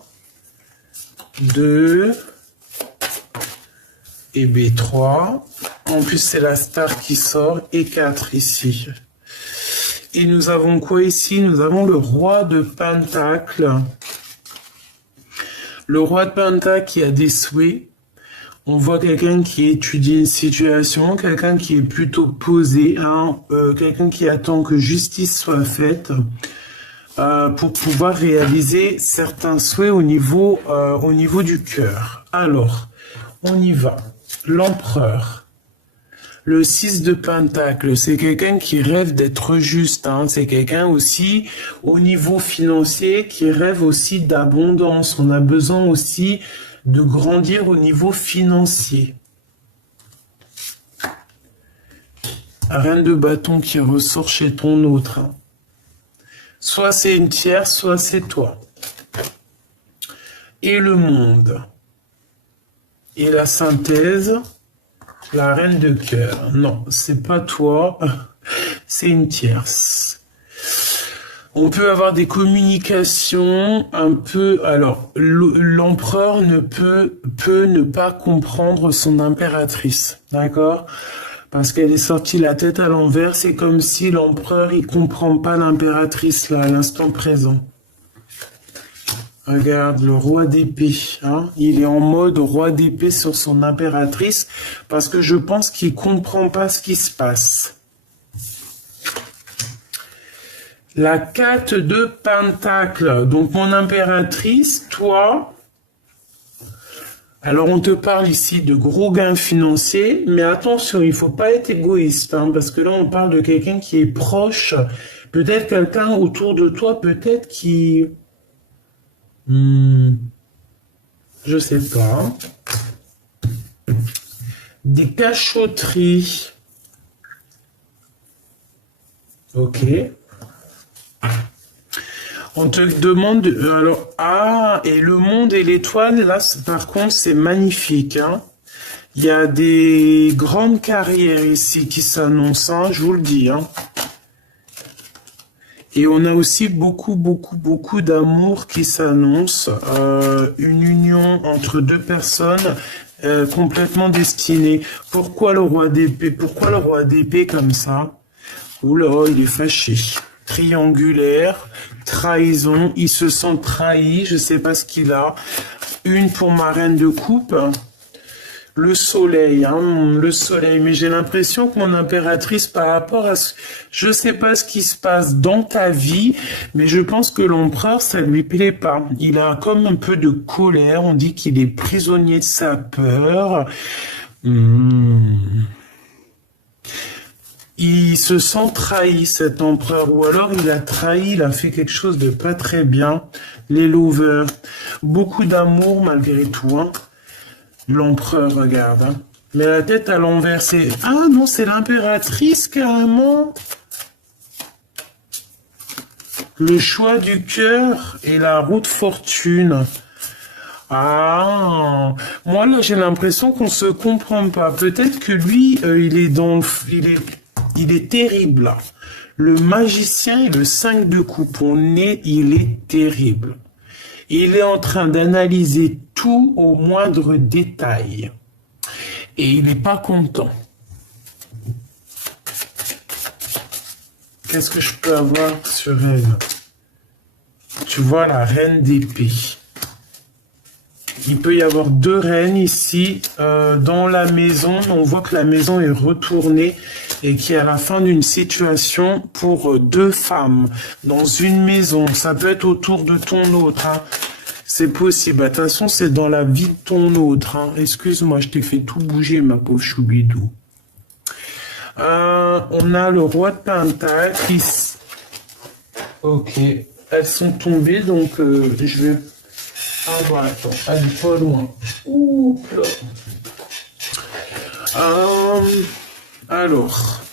2, et B3, en plus c'est la star qui sort, et 4 ici. Et nous avons quoi ici? Nous avons le roi de pentacle. Le roi de pentacle qui a des souhaits. On voit quelqu'un qui étudie une situation, quelqu'un qui est plutôt posé, hein, quelqu'un qui attend que justice soit faite pour pouvoir réaliser certains souhaits au niveau du cœur. Alors, on y va. L'empereur. Le 6 de pentacle, c'est quelqu'un qui rêve d'être juste, hein. C'est quelqu'un aussi au niveau financier qui rêve aussi d'abondance. On a besoin aussi de grandir au niveau financier. Reine de bâton qui ressort chez ton autre. Hein. Soit c'est une tierce, soit c'est toi. Et le monde. Et la synthèse. La reine de cœur, non, c'est pas toi, c'est une tierce. On peut avoir des communications un peu... Alors, l'empereur peut ne pas comprendre son impératrice, d'accord? Parce qu'elle est sortie la tête à l'envers, c'est comme si l'empereur, il comprend pas l'impératrice là, à l'instant présent. Regarde, le roi d'épée, hein, il est en mode roi d'épée sur son impératrice parce que je pense qu'il comprend pas ce qui se passe. La 4 de pentacle, donc mon impératrice, toi, alors on te parle ici de gros gains financiers, mais attention, il faut pas être égoïste, hein, parce que là on parle de quelqu'un qui est proche, peut-être quelqu'un autour de toi, peut-être qui... je sais pas. Des cachotteries. Ok. On te demande... Alors, ah, et le monde et l'étoile, là, par contre, c'est magnifique. Hein. Il y a des grandes carrières ici qui s'annoncent, hein, je vous le dis. Hein. Et on a aussi beaucoup d'amour qui s'annonce. Une union entre deux personnes complètement destinées. Pourquoi le roi d'épée? Pourquoi le roi d'épée comme ça? Oula, il est fâché. Triangulaire, trahison, il se sent trahi, je sais pas ce qu'il a. Une pour ma reine de coupe. Le soleil, hein, le soleil, mais j'ai l'impression que mon impératrice par rapport à ce... Je sais pas ce qui se passe dans ta vie, mais je pense que l'empereur, ça lui plaît pas. Il a comme un peu de colère, on dit qu'il est prisonnier de sa peur. Il se sent trahi, cet empereur, ou alors il a trahi, il a fait quelque chose de pas très bien. Les lovers, beaucoup d'amour malgré tout, hein. L'empereur, regarde. Hein. Mais la tête à l'envers, c'est... Ah non, c'est l'impératrice, carrément. Le choix du cœur et la roue de fortune. Ah, moi là j'ai l'impression qu'on se comprend pas. Peut-être que lui, il est dans, il est terrible là. Le magicien et le 5 de coupe, il est terrible. Il est en train d'analyser tout au moindre détail. Et il n'est pas content. Qu'est-ce que je peux avoir sur elle? Tu vois la reine d'épée. Il peut y avoir 2 reines ici dans la maison. On voit que la maison est retournée et qu'il y a la fin d'une situation pour 2 femmes dans une maison. Ça peut être autour de ton autre. Hein. C'est possible. De toute façon, c'est dans la vie de ton autre. Hein. Excuse-moi, je t'ai fait tout bouger, ma pauvre choubidou. On a le roi de Pentacle qui... Ok. Elles sont tombées, donc je vais... Ah bah attends, elle est pas loin. Ouh là. Alors,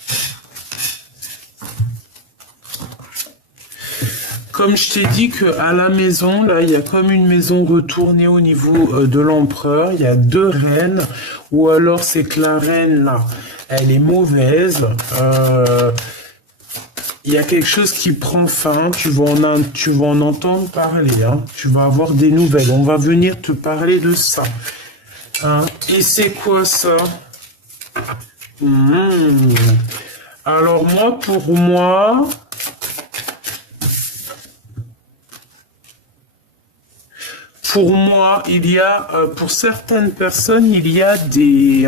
comme je t'ai dit que à la maison, là, il y a comme une maison retournée au niveau de l'empereur. Il y a 2 reines, ou alors c'est que la reine là, elle est mauvaise. Il y a quelque chose qui prend fin, tu vas en entendre parler, hein. Tu vas avoir des nouvelles, on va venir te parler de ça. Hein. Et c'est quoi ça? Alors moi, pour moi, il y a, pour certaines personnes, il y a des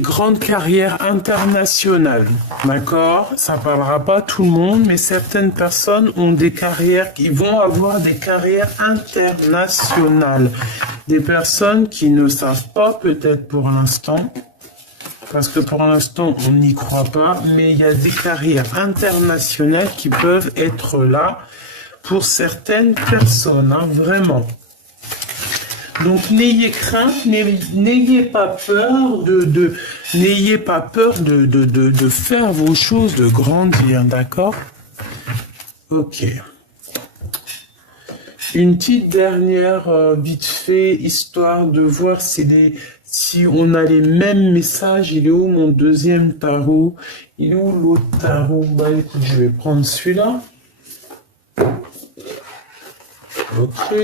grandes carrières internationales, d'accord? Ça parlera pas tout le monde, mais certaines personnes ont des carrières, qui vont avoir des carrières internationales. Des personnes qui ne savent pas peut-être pour l'instant, parce que pour l'instant on n'y croit pas, mais il y a des carrières internationales qui peuvent être là pour certaines personnes, hein, vraiment. Donc n'ayez crainte, n'ayez pas peur n'ayez pas peur de faire vos choses, de grandir, d'accord? Ok. Une petite dernière vite fait, histoire de voir si on a les mêmes messages. Il est où mon deuxième tarot? Il est où l'autre tarot? Bah écoute, je vais prendre celui-là. Ok.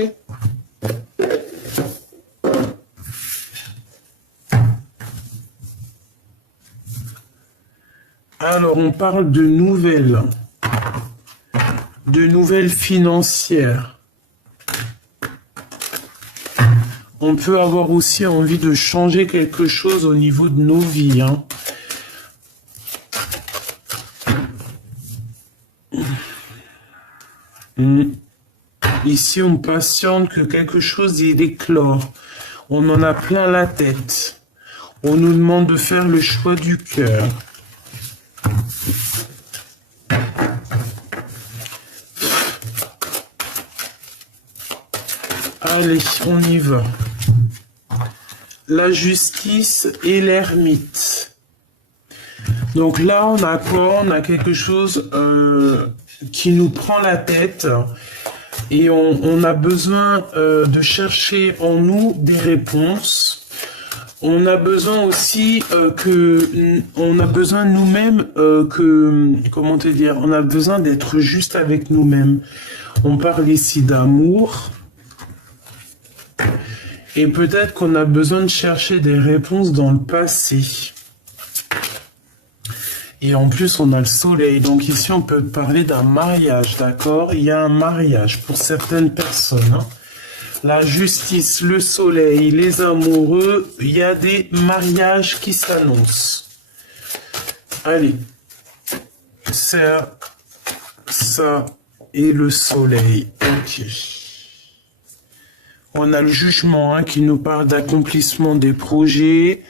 Alors, on parle de nouvelles financières. On peut avoir aussi envie de changer quelque chose au niveau de nos vies. Hein. Ici, on patiente que quelque chose il éclore. On en a plein la tête. On nous demande de faire le choix du cœur. Allez, on y va. La justice et l'ermite. Donc là, on a quoi? On a quelque chose qui nous prend la tête et on a besoin de chercher en nous des réponses. On a besoin aussi on a besoin nous-mêmes comment te dire, on a besoin d'être juste avec nous-mêmes. On parle ici d'amour. Et peut-être qu'on a besoin de chercher des réponses dans le passé. Et en plus, on a le soleil. Donc ici, on peut parler d'un mariage, d'accord? Il y a un mariage pour certaines personnes. Hein. La justice, le soleil, les amoureux, il y a des mariages qui s'annoncent. Allez. Ça et le soleil. Ok. On a le jugement hein, qui nous parle d'accomplissement des projets,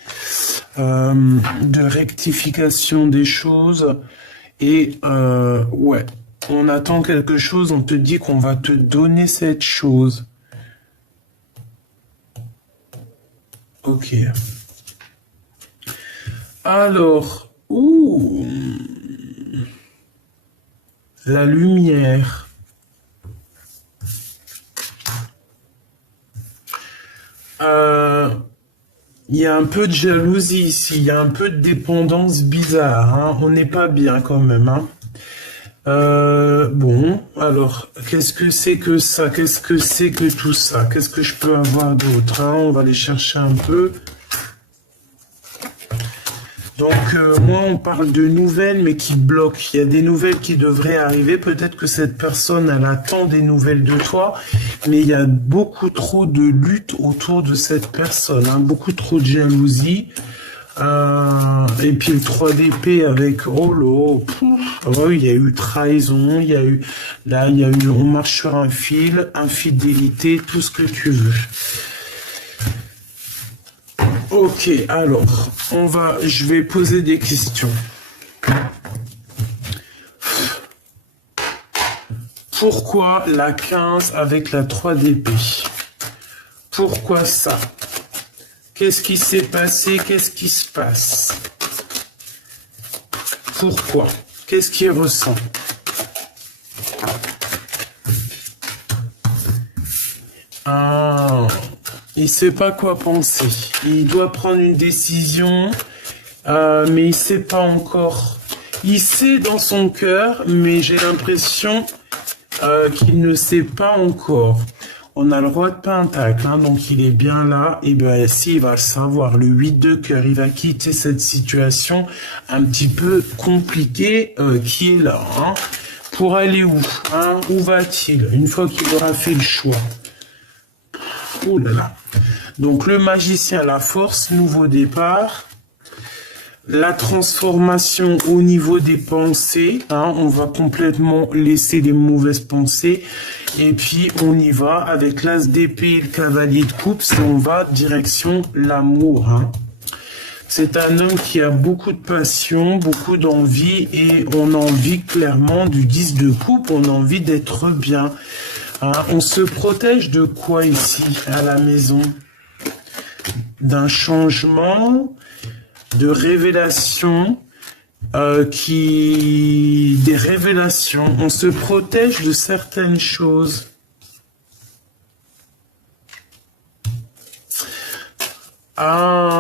de rectification des choses. Et ouais, on attend quelque chose, on te dit qu'on va te donner cette chose. Ok. Alors, ouh, la lumière. Il y a un peu de jalousie ici, il y a un peu de dépendance bizarre, hein. On n'est pas bien quand même, hein. Bon, alors, qu'est-ce que c'est que ça? Qu'est-ce que c'est que tout ça? Qu'est-ce que je peux avoir d'autre, hein? On va aller chercher un peu. Donc, moi, on parle de nouvelles, mais qui bloquent. Il y a des nouvelles qui devraient arriver. Peut-être que cette personne, elle attend des nouvelles de toi, mais il y a beaucoup trop de lutte autour de cette personne, hein, beaucoup trop de jalousie. Et puis le 3 d'épée avec oh là, oui, il y a eu trahison, il y a eu là, il y a eu on marche sur un fil, infidélité, tout ce que tu veux. Ok, alors, je vais poser des questions. Pourquoi la 15 avec la 3 d'épée? Pourquoi ça? Qu'est-ce qui s'est passé? Qu'est-ce qui se passe? Pourquoi? Qu'est-ce qu'il ressent? Ah, il sait pas quoi penser. Il doit prendre une décision, mais il sait pas encore. Il sait dans son cœur, mais j'ai l'impression qu'il ne sait pas encore. On a le roi de Pentacle, hein, donc il est bien là. Et bien, si, il va le savoir. Le 8 de cœur, il va quitter cette situation un petit peu compliquée qui est là. Hein. Pour aller où, hein? Où va-t-il? Une fois qu'il aura fait le choix. Oh là là. Donc, le magicien, la force, nouveau départ. La transformation au niveau des pensées, hein, on va complètement laisser les mauvaises pensées et puis on y va avec l'as d'épée et le cavalier de coupe, on va direction l'amour. Hein. C'est un homme qui a beaucoup de passion, beaucoup d'envie et on a envie clairement du 10 de coupe, on a envie d'être bien. Hein. On se protège de quoi ici à la maison? D'un changement, de révélations, des révélations. On se protège de certaines choses. Ah.